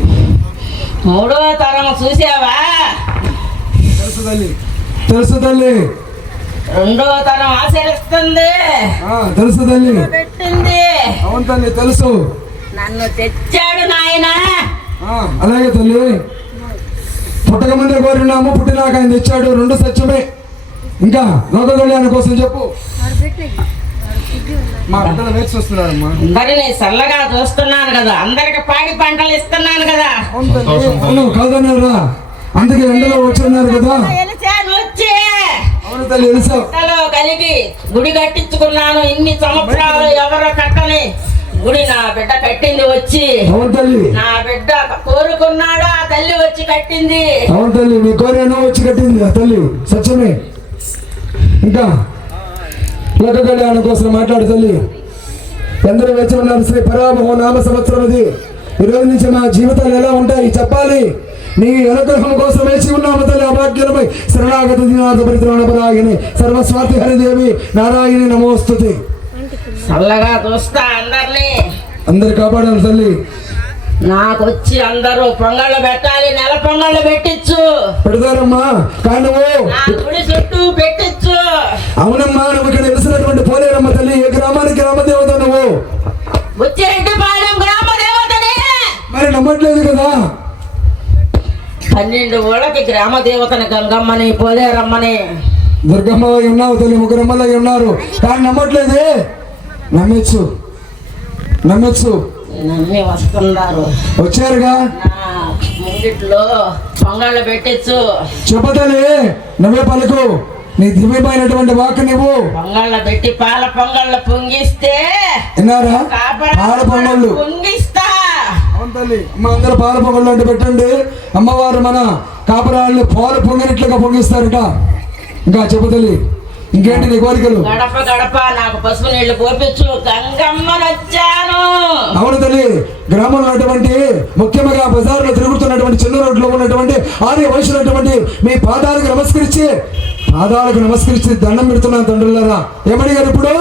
3వ తరం చూసావా? తెలుసు తల్లి, తెలుసు తల్లి. 2వ తరం ఆచరిస్తుంది, తెలుసు తల్లి. పెట్టింది. అవును తల్లి, తెలుసు. నన్ను తెచ్చాడు నాయన. అలాగే తల్లి, పుట్టక ముందే కోరినాము, పుట్టినాక ఆయన తెచ్చాడు. 2 సత్యమే. ఇంకా లోక కళ్యాణం కోసం చెప్పు. మా బిడ్డలు వేచి వస్తున్నారమ్మా. అందరినీ చల్లగా చూస్తున్నాను కదా, అందరికి పాడి పంటలు ఇస్తున్నాను కదా. అవును కాదన్నారా? అందుకే ఎండలో వచ్చున్నారు కదా. గెలిచాను వచ్చి అవును తల్లి, తెలుసా? ఎండలో కలిగి గుడి కట్టించుకున్నాను. ఇన్ని సంవత్సరాలు ఎవరో కట్టని గుడి నా బిడ్డ కట్టింది వచ్చి. అవును తల్లి, నా బిడ్డ కోరుకున్నాడు, ఆ తల్లి వచ్చి కట్టింది. అవును తల్లి, మీ కోరేనో వచ్చి కట్టింది ఆ తల్లి. సత్యమే. ఇంకా లోక కళ్యాణం కోసం మాట్లాడు తల్లి. ఎందరూ వేచి ఉన్నారు. శ్రీ పరామహో నామ సంవత్సరం ఇది. ఈ రోజు నుంచి మా జీవితాలు ఎలా ఉంటాయి చెప్పాలి. నీ అనుగ్రహం కోసం వేచి ఉన్నాము తల్లి. అభాగ్యులపై శరణాగత దినాథ పరిత్రాణపరాగిని సర్వస్వాతి హరిదేవి నారాయణి నమోస్తుతి. చల్లగా చూస్తా అందరినీ. అందరు కాపాడాలి తల్లి. నాకు వచ్చి అందరూ పొంగళ్ళు పెట్టాలి, నెల పొంగళ్ళు పెట్టించు. పెడతారమ్మా. కానీ నువ్వు నా గుడి చుట్టూ పెట్టించు. అవునమ్మా, నువ్వు ఇక్కడ తెలిసినటువంటి పోలేరమ్మ తల్లి. ఏ గ్రామానికి గ్రామదేవత నువ్వు? బుచ్చిరెడ్డిపాలెం గ్రామ దేవతనే. మరి నమ్మట్లేదు కదా. 12 ఊళ్ళకి గ్రామ దేవతని గంగమ్మని పోలేరమ్మని. దుర్గమ్మ ఉన్నావు తల్లి, 3 అమ్మలు ఉన్నారు. కానీ నమ్మట్లేదే. నమ్మచ్చు, నమ్మచ్చు. నమ్మి వస్తున్నారు. వచ్చారుగా. నా ముంగిట్లో పొంగళ్ళు పెట్టచ్చు. చెప్పతలే నువ్వే పలుకు, నీ దివ్యమైనటువంటి వాక్ నువ్వు. పొంగళ్ళ పెట్టి పాల పొంగళ్ళు పొంగిస్తే విన్నారా? కాపరా పాల పొంగళ్ళు పొంగిస్తా. అవును తల్లి, మా అందరూ పాల పొంగళ్ళు అంటే పెట్టండి. అమ్మవారు మన కాపరాళ్ళు పాలు పొంగినట్లుగా పొంగిస్తారట. ఇంకా చెప్పు తల్లి, ఇంకేంటి నీ కోరికలు? గడప గడప నాకు పసుపు నీళ్లు పోపించు, గంగమ్మనొచ్చాను. అవును తల్లి, గ్రామంలో ఉన్నటువంటి ముఖ్యంగా బజార్లో తిరుగుతున్నటువంటి చిన్న రోడ్లో ఉన్నటువంటి ఆర్య వయసున్నటువంటి మీ పాదాలకు నమస్కరించి దండం పెడుతున్నాను తండ్రులారా. ఏమడిగారు ఇప్పుడు?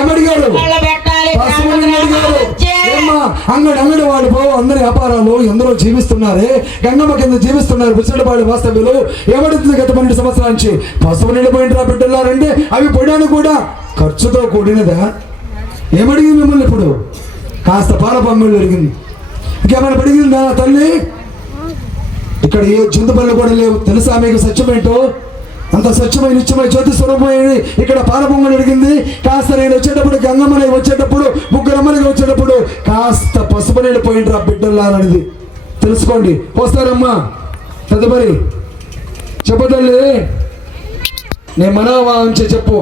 ఏమడిగారు? పసుపుని అడిగారు. అంగడి వాళ్ళు అందరి వ్యాపారాలు ఎందరో జీవిస్తున్నారే, గంగమ్మ కింద జీవిస్తున్నారు పిచ్చలపాడి వాస్తవ్యులు. ఏమడుతుంది గత 12 సంవత్సరాల నుంచి? పసుపు నిండిపోయినరా బిడ్డలారంటే అవి పొయ్యడానికి కూడా ఖర్చుతో కూడినదా? ఏమడిగింది మిమ్మల్ని ఇప్పుడు? కాస్త పాల పొంగళ్ళు జరిగింది. ఇంకేమైనా పడిగిందా తల్లి? ఇక్కడ ఏ చింతపల్లి కూడా లేవు. తెలుసా మీకు సత్యమేంటో? అంత స్వచ్ఛమైన నిత్యమైన జ్యోతి స్వరూపమైన ఇక్కడ పాల పొంగలు అడిగింది. కాస్త నేను వచ్చేటప్పుడు గంగమ్మని వచ్చేటప్పుడు ముగ్గురమ్మలకి వచ్చేటప్పుడు కాస్త పసుపు నీళ్ళు పోయిండ్రా బిడ్డలారనేది తెలుసుకోండి. పోస్తారమ్మా. తదుపరి చెప్పదండి, నేను మనోవాంచ చెప్పు.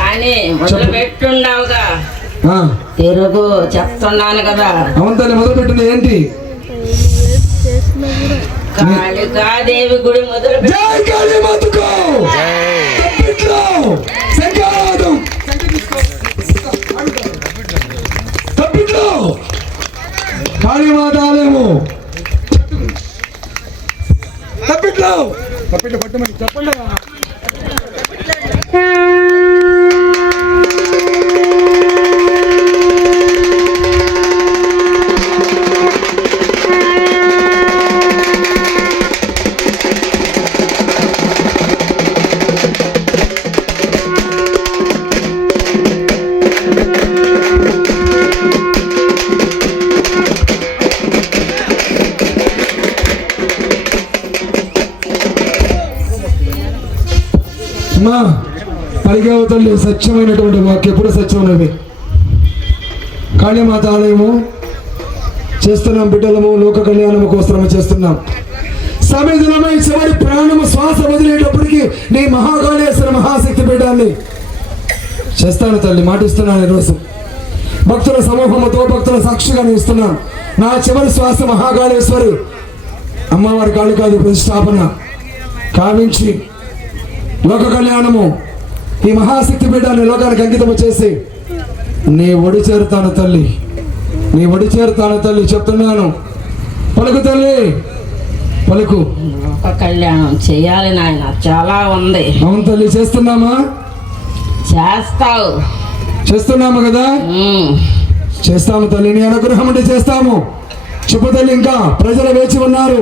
కానీ మొదలు పెట్టుండవుగా తిరుగు చెప్తున్నాను కదా. అవంతాన్ని మొదలు పెట్టింది ఏంటి? కాళికాదేవి గుడి మొదలు జై కాళీమాతకు శంకరాదం తప్పిట్లో కాళీమాత ఆలయము తప్పిట్లో పట్టమని చెప్పండి. పలిగావు తల్లి, సత్యమైనటువంటి వాక్యం ఎప్పుడు సత్యమైనది. కాళీమాత ఆలయము చేస్తున్నాం, బిడ్డలము లోక కళ్యాణము కోసము చేస్తున్నాం. సమిధులమై చివరి ప్రాణము శ్వాస వదిలేటప్పటికి నీ మహాకాళేశ్వర మహాశక్తి పీఠాన్ని చేస్తాను తల్లి, మాటిస్తున్నాను. ఈరోజు భక్తుల సమూహముతో భక్తుల సాక్షిగా ఇస్తున్నాను. నా చివరి శ్వాస మహాకాళేశ్వరి అమ్మవారి కాళికాది ప్రతిష్టాపన కావించి లోక కళ్యాణము ఈ మహాశక్తి పీఠాన్ని లోకానికి అంకితము చేసి నీ ఒడి చేరుతాను తల్లి, నీ ఒడి చేరుతాను తల్లి చెప్తున్నాను. పలుకు తల్లి, పలుకు. లోక కళ్యాణం చేయాలి నాయన, చాలా ఉంది. అవును తల్లి, చేస్తున్నామా? చేస్తున్నాము కదా. చేస్తాము తల్లి, నీ అనుగ్రహం అంటే చేస్తాము. చెప్పు తల్లి. ఇంకా ప్రజలు వేచి ఉన్నారు.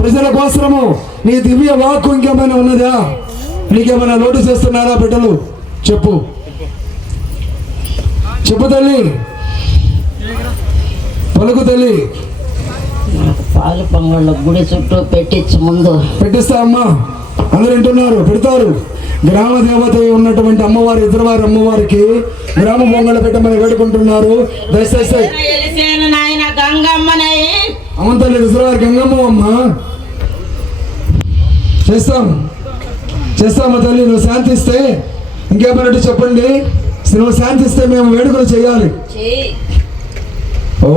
ప్రజల కోసము నీ దివ్య వాక్కు ఇంకేమైనా ఉన్నదా? నీకేమైనా లోటు చేస్తున్నారా బిడ్డలు? చెప్పు తల్లి, పలుకు తల్లి. పాలు పొంగళ్ళు గుడి చుట్టూ పెట్టించు, ముందు పెట్టిస్తా అమ్మా. అందరు వింటున్నారు, పెడతారు. గ్రామ దేవత ఉన్నటువంటి అమ్మవారి ఎదురువారి అమ్మవారికి గ్రామ పొంగళ్ళు పెట్టమని వేడుకుంటున్నారు. దయచేసి గంగమ్మని అమ్మ తల్లి, ఎదురువారి గంగమ్మ అమ్మ. చేస్తామా తల్లి. నువ్వు శాంతిస్తే ఇంకేమన్నట్టు చెప్పండి. నువ్వు శాంతిస్తే మేము వేడుకలు చేయాలి. ఓ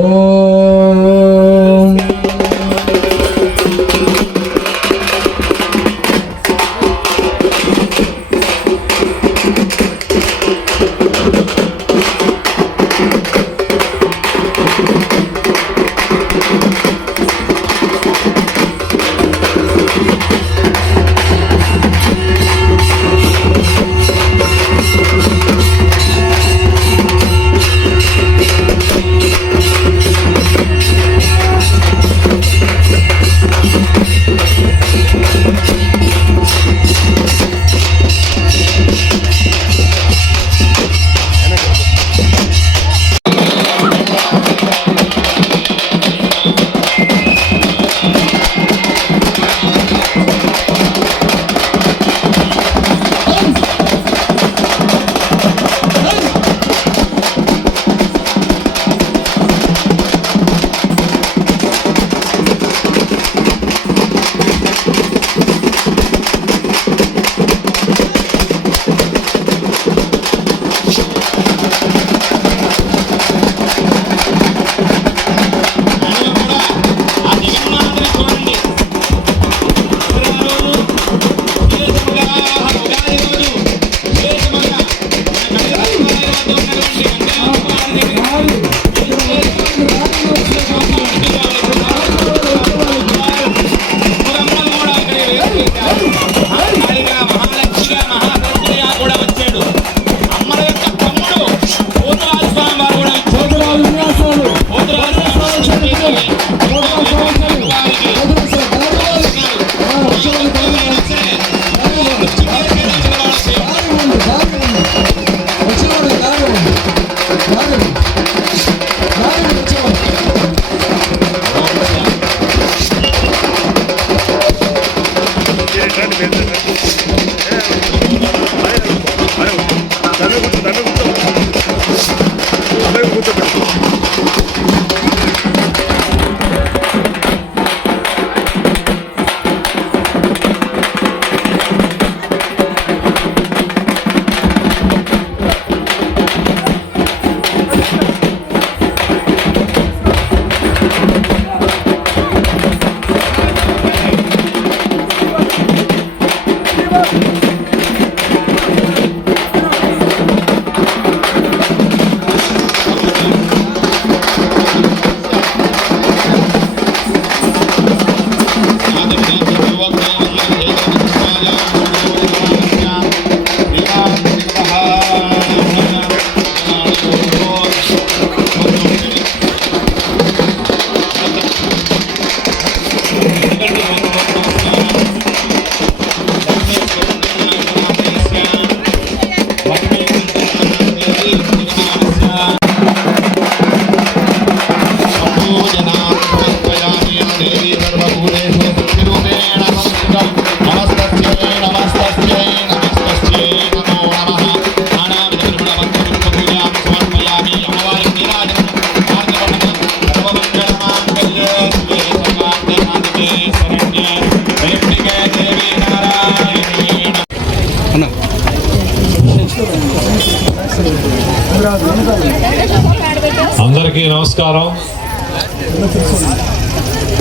అందరికీ నమస్కారం.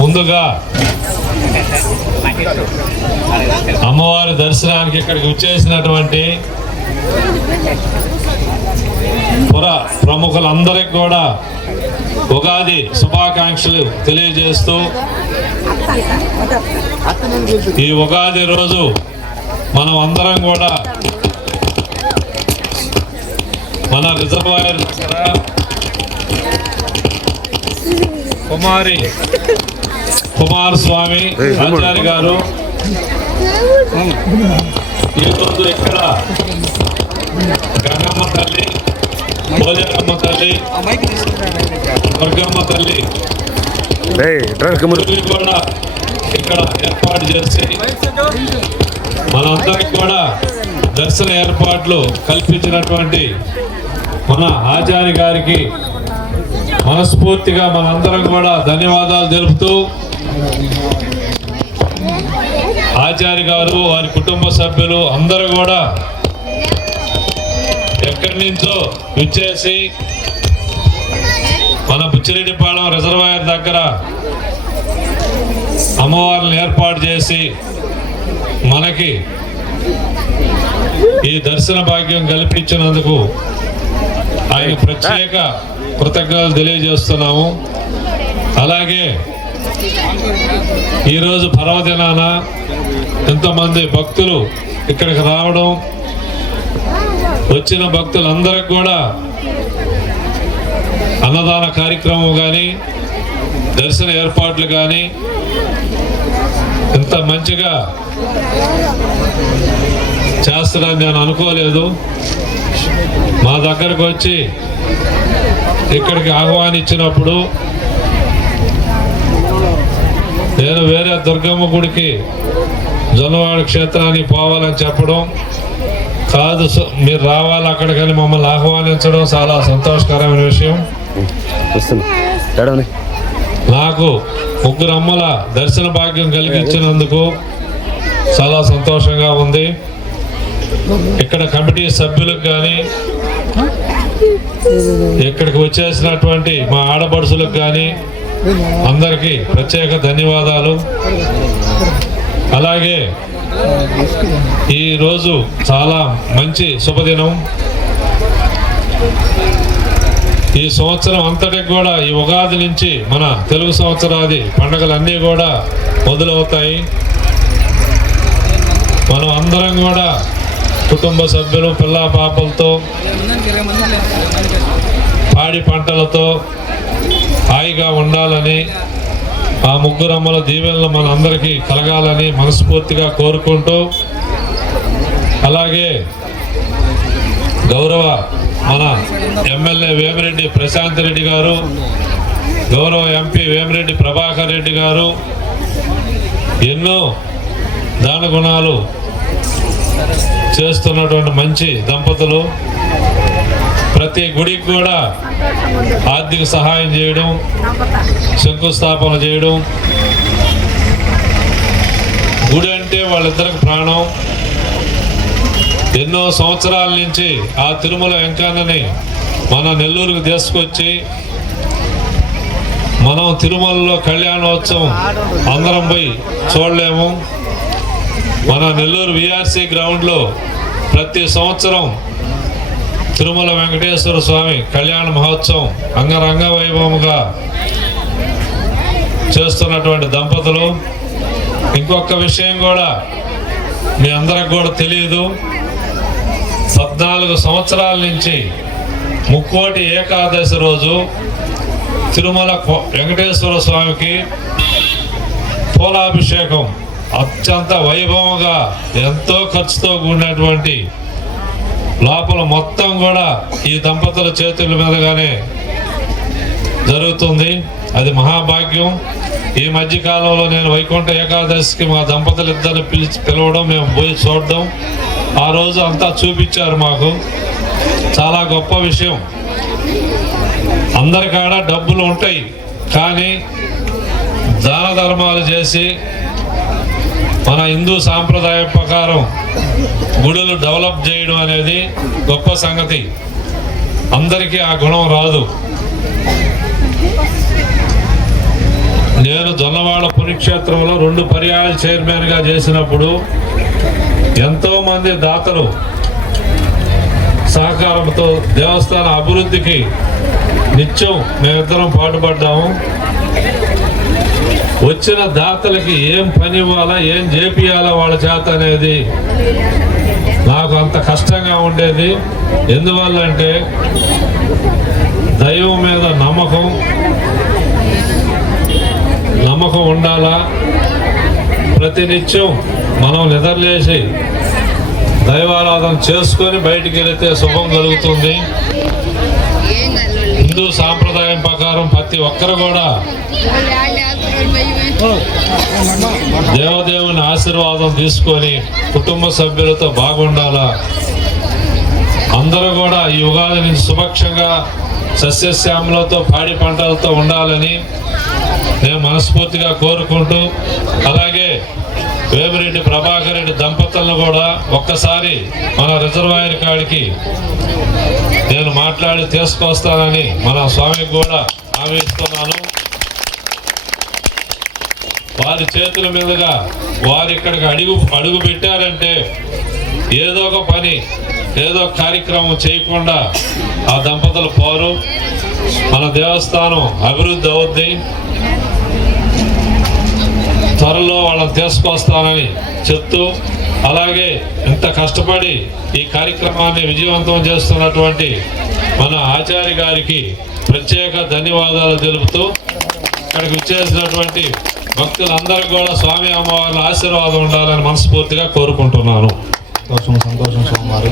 ముందుగా అమ్మవారి దర్శనానికి ఇక్కడికి వచ్చేసినటువంటి ప్రముఖులందరికీ కూడా ఉగాది శుభాకాంక్షలు తెలియజేస్తూ, ఈ ఉగాది రోజు మనం అందరం కూడా మన రిజర్వాయర్ కుమారస్వామి ఆచార్య గారు ఈరోజు ఇక్కడ గంగమ్మ తల్లి, పోలేరమ్మ తల్లి, దుర్గమ్మ తల్లి కూడా ఇక్కడ ఏర్పాటు చేసి మనందరికి కూడా దర్శన ఏర్పాట్లు కల్పించినటువంటి మన ఆచార్య గారికి మనస్ఫూర్తిగా మనందరం కూడా ధన్యవాదాలు తెలుపుతూ, ఆచార్య గారు వారి కుటుంబ సభ్యులు అందరూ కూడా ఎక్కడి నుంచో విచ్చేసి మన బుచ్చిరెడ్డిపాళెం రిజర్వాయర్ దగ్గర అమ్మవారిని ఏర్పాటు చేసి మనకి ఈ దర్శన భాగ్యం కల్పించినందుకు ఆయన ప్రత్యేక కృతజ్ఞతలు తెలియజేస్తున్నాము. అలాగే ఈరోజు పర్వదినాన ఎంతోమంది భక్తులు ఇక్కడికి రావడం, వచ్చిన భక్తులందరికీ కూడా అన్నదాన కార్యక్రమం కానీ దర్శన ఏర్పాట్లు కానీ ఇంత మంచిగా చేస్తారని నేను అనుకోలేదు. మా దగ్గరకు వచ్చి ఇక్కడికి ఆహ్వానించినప్పుడు నేను వేరే దుర్గమ్మ గుడికి జొన్నవాడ క్షేత్రానికి పోవాలని చెప్పడం కాదు, మీరు రావాలి అక్కడికని మమ్మల్ని ఆహ్వానించడం చాలా సంతోషకరమైన విషయం. నాకు 3 అమ్మల దర్శన భాగ్యం కలిగించినందుకు చాలా సంతోషంగా ఉంది. ఇక్కడ కమిటీ సభ్యులకు కానీ ఇక్కడికి వచ్చేసినటువంటి మా ఆడపడుచులకు కానీ అందరికీ ప్రత్యేక ధన్యవాదాలు. అలాగే ఈరోజు చాలా మంచి శుభదినం. ఈ సంవత్సరం అంతటికి కూడా ఈ ఉగాది నుంచి మన తెలుగు సంవత్సరాది పండుగలన్నీ కూడా మొదలవుతాయి. మనం అందరం కూడా కుటుంబ సభ్యులు, పిల్ల పాపలతో, పాడి పంటలతో హాయిగా ఉండాలని ఆ ముగ్గురమ్మల దీవెనలు మన అందరికీ కలగాలని మనస్ఫూర్తిగా కోరుకుంటూ, అలాగే గౌరవ మన ఎమ్మెల్యే వేమిరెడ్డి ప్రశాంత్ రెడ్డి గారు, గౌరవ ఎంపీ వేమిరెడ్డి ప్రభాకర్ రెడ్డి గారు ఎన్నో దాన గుణాలు చేస్తున్నటువంటి మంచి దంపతులు. ప్రతి గుడికి కూడా ఆర్థిక సహాయం చేయడం, శంకుస్థాపన చేయడం. గుడి అంటే వాళ్ళిద్దరికి ప్రాణం. ఎన్నో సంవత్సరాల నుంచి ఆ తిరుమల వెంకన్నని మన నెల్లూరుకు తీసుకొచ్చి మనం తిరుమలలో కళ్యాణోత్సవం అందరం పోయి చూడలేము. మన నెల్లూరు విఆర్సి గ్రౌండ్లో ప్రతి సంవత్సరం తిరుమల వెంకటేశ్వర స్వామి కళ్యాణ మహోత్సవం అంగరంగ వైభవముగా చేస్తున్నటువంటి దంపతులు. ఇంకొక విషయం కూడా మీ అందరికి కూడా తెలియదు, 14 సంవత్సరాల నుంచి ముక్కోటి ఏకాదశి రోజు తిరుమల వెంకటేశ్వర స్వామికి పూలాభిషేకం అత్యంత వైభవంగా ఎంతో ఖర్చుతో కూడినటువంటి లోపల మొత్తం కూడా ఈ దంపతుల చేతుల మీదుగానే జరుగుతుంది. అది మహాభాగ్యం. ఈ మధ్య కాలంలో నేను వైకుంఠ ఏకాదశికి మా దంపతులు ఇద్దరిని పిలవడం, మేము పోయి చూడడం, ఆ రోజు అంతా చూపించారు మాకు. చాలా గొప్ప విషయం. అందరికాడ డబ్బులు ఉంటాయి, కానీ దాన ధర్మాలు చేసి మన హిందూ సాంప్రదాయం ప్రకారం గుడులు డెవలప్ చేయడం అనేది గొప్ప సంగతి. అందరికీ ఆ గుణం రాదు. నేను జొన్నవాడ పుణ్యక్షేత్రంలో 2 పర్యాయాలు చైర్మన్గా చేసినప్పుడు ఎంతోమంది దాతలు సహకారంతో దేవస్థాన అభివృద్ధికి నిత్యం మేమిద్దరం పాటుపడ్డాము. వచ్చిన దాతలకి ఏం పని ఇవ్వాలా, ఏం చేపియాలా వాళ్ళ చేత అనేది నాకు అంత కష్టంగా ఉండేది. ఎందువల్ల అంటే దైవం మీద నమ్మకం ఉండాలా. ప్రతినిత్యం మనం నిద్రలేసి దైవారాధన చేసుకొని బయటికి వెళితే శుభం కలుగుతుంది. హిందూ సాంప్రదాయం ప్రకారం ప్రతి ఒక్కరు కూడా దేవదేవుని ఆశీర్వాదం తీసుకొని కుటుంబ సభ్యులతో బాగుండాలా. అందరూ కూడా ఈ ఉగాది నుంచి సుభిక్షంగా సస్యశ్యామలతో పాడి పంటలతో ఉండాలని నేను మనస్ఫూర్తిగా కోరుకుంటూ, అలాగే వేమిరెడ్డి ప్రభాకర్ రెడ్డి దంపతులను కూడా ఒక్కసారి మన రిజర్వాయర్ కాడికి నేను మాట్లాడి తీసుకొస్తానని మన స్వామికి కూడా హామీ ఇస్తున్నాను. వారి చేతుల మీదుగా వారు ఇక్కడికి అడుగు పెట్టారంటే ఏదో ఒక పని, ఏదో కార్యక్రమం చేయకుండా ఆ దంపతులు పోరు. మన దేవస్థానం అభివృద్ధి అవుద్ది. త్వరలో వాళ్ళని తీసుకొస్తానని చెప్తూ, అలాగే ఇంత కష్టపడి ఈ కార్యక్రమాన్ని విజయవంతం చేస్తున్నటువంటి మన ఆచార్య గారికి ప్రత్యేక ధన్యవాదాలు తెలుపుతూ, ఇక్కడికి వచ్చేసినటువంటి భక్తులందరికీ కూడా స్వామి అమ్మవారి ఆశీర్వాదం ఉండాలని మనస్ఫూర్తిగా కోరుకుంటున్నాను. సంతోషం స్వామివారు.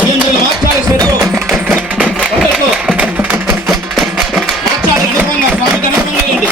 అభినందనలు మార్చాలి సేతు వద్దకు. మార్చాలి అనుభవంగా స్వామికి అనుభవంగా వేయండి.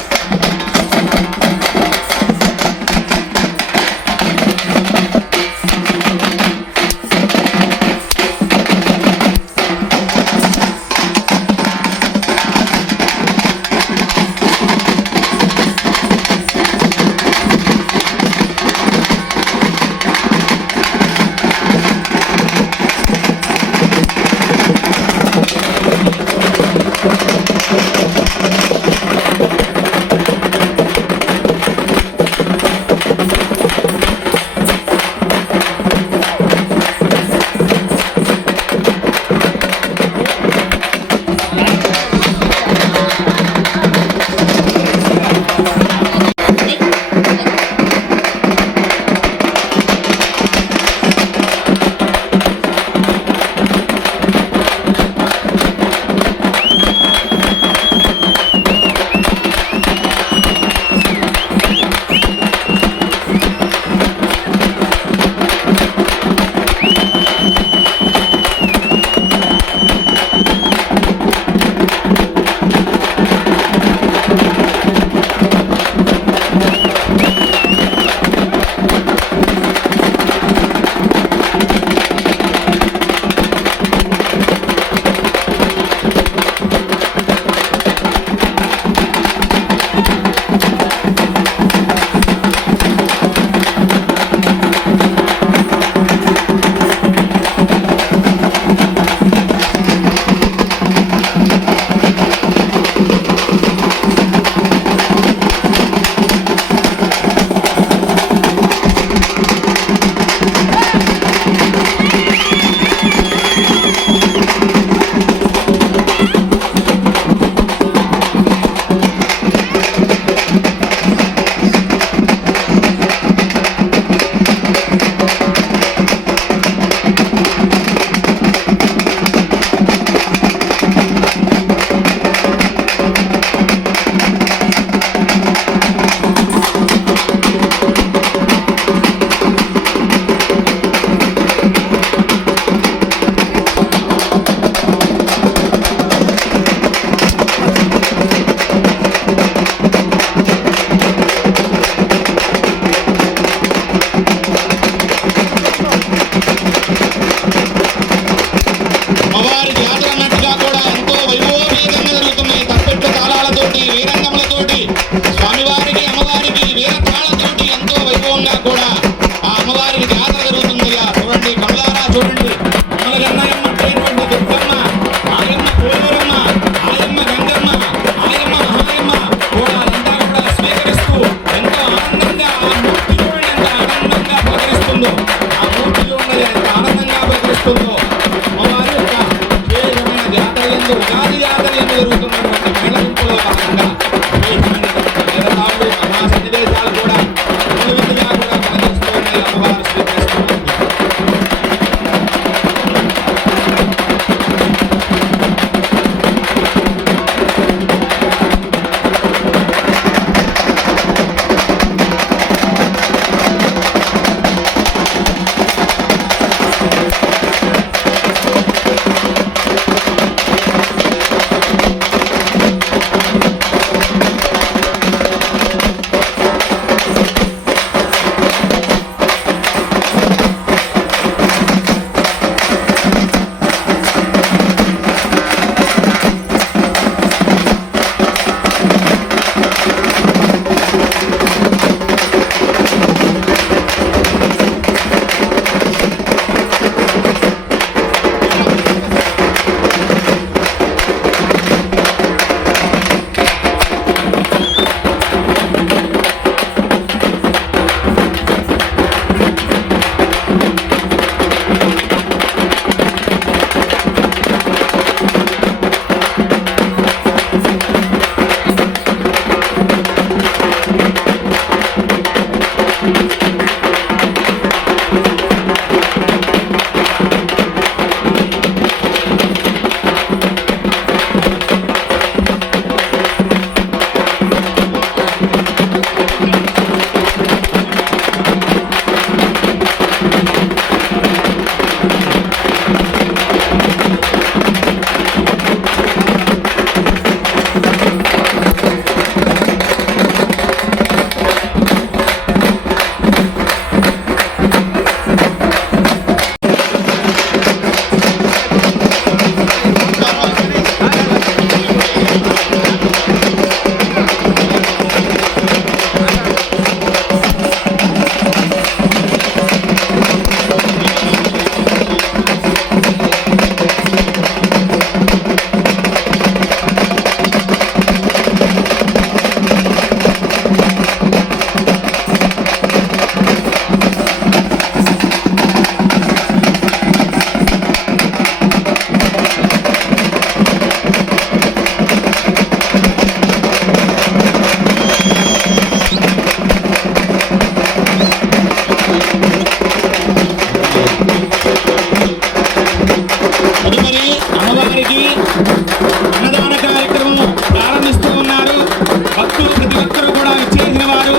భక్తులు ప్రతి ఒక్కరు కూడా ఇచ్చేసిన వారు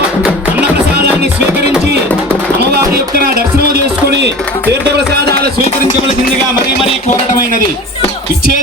అన్నప్రసాదాన్ని స్వీకరించి అమ్మవారి యొక్క దర్శనం చేసుకుని తీర్థప్రసాదాలు స్వీకరించవలసిందిగా మరీ మరీ కోరటమైనది. ఇచ్చే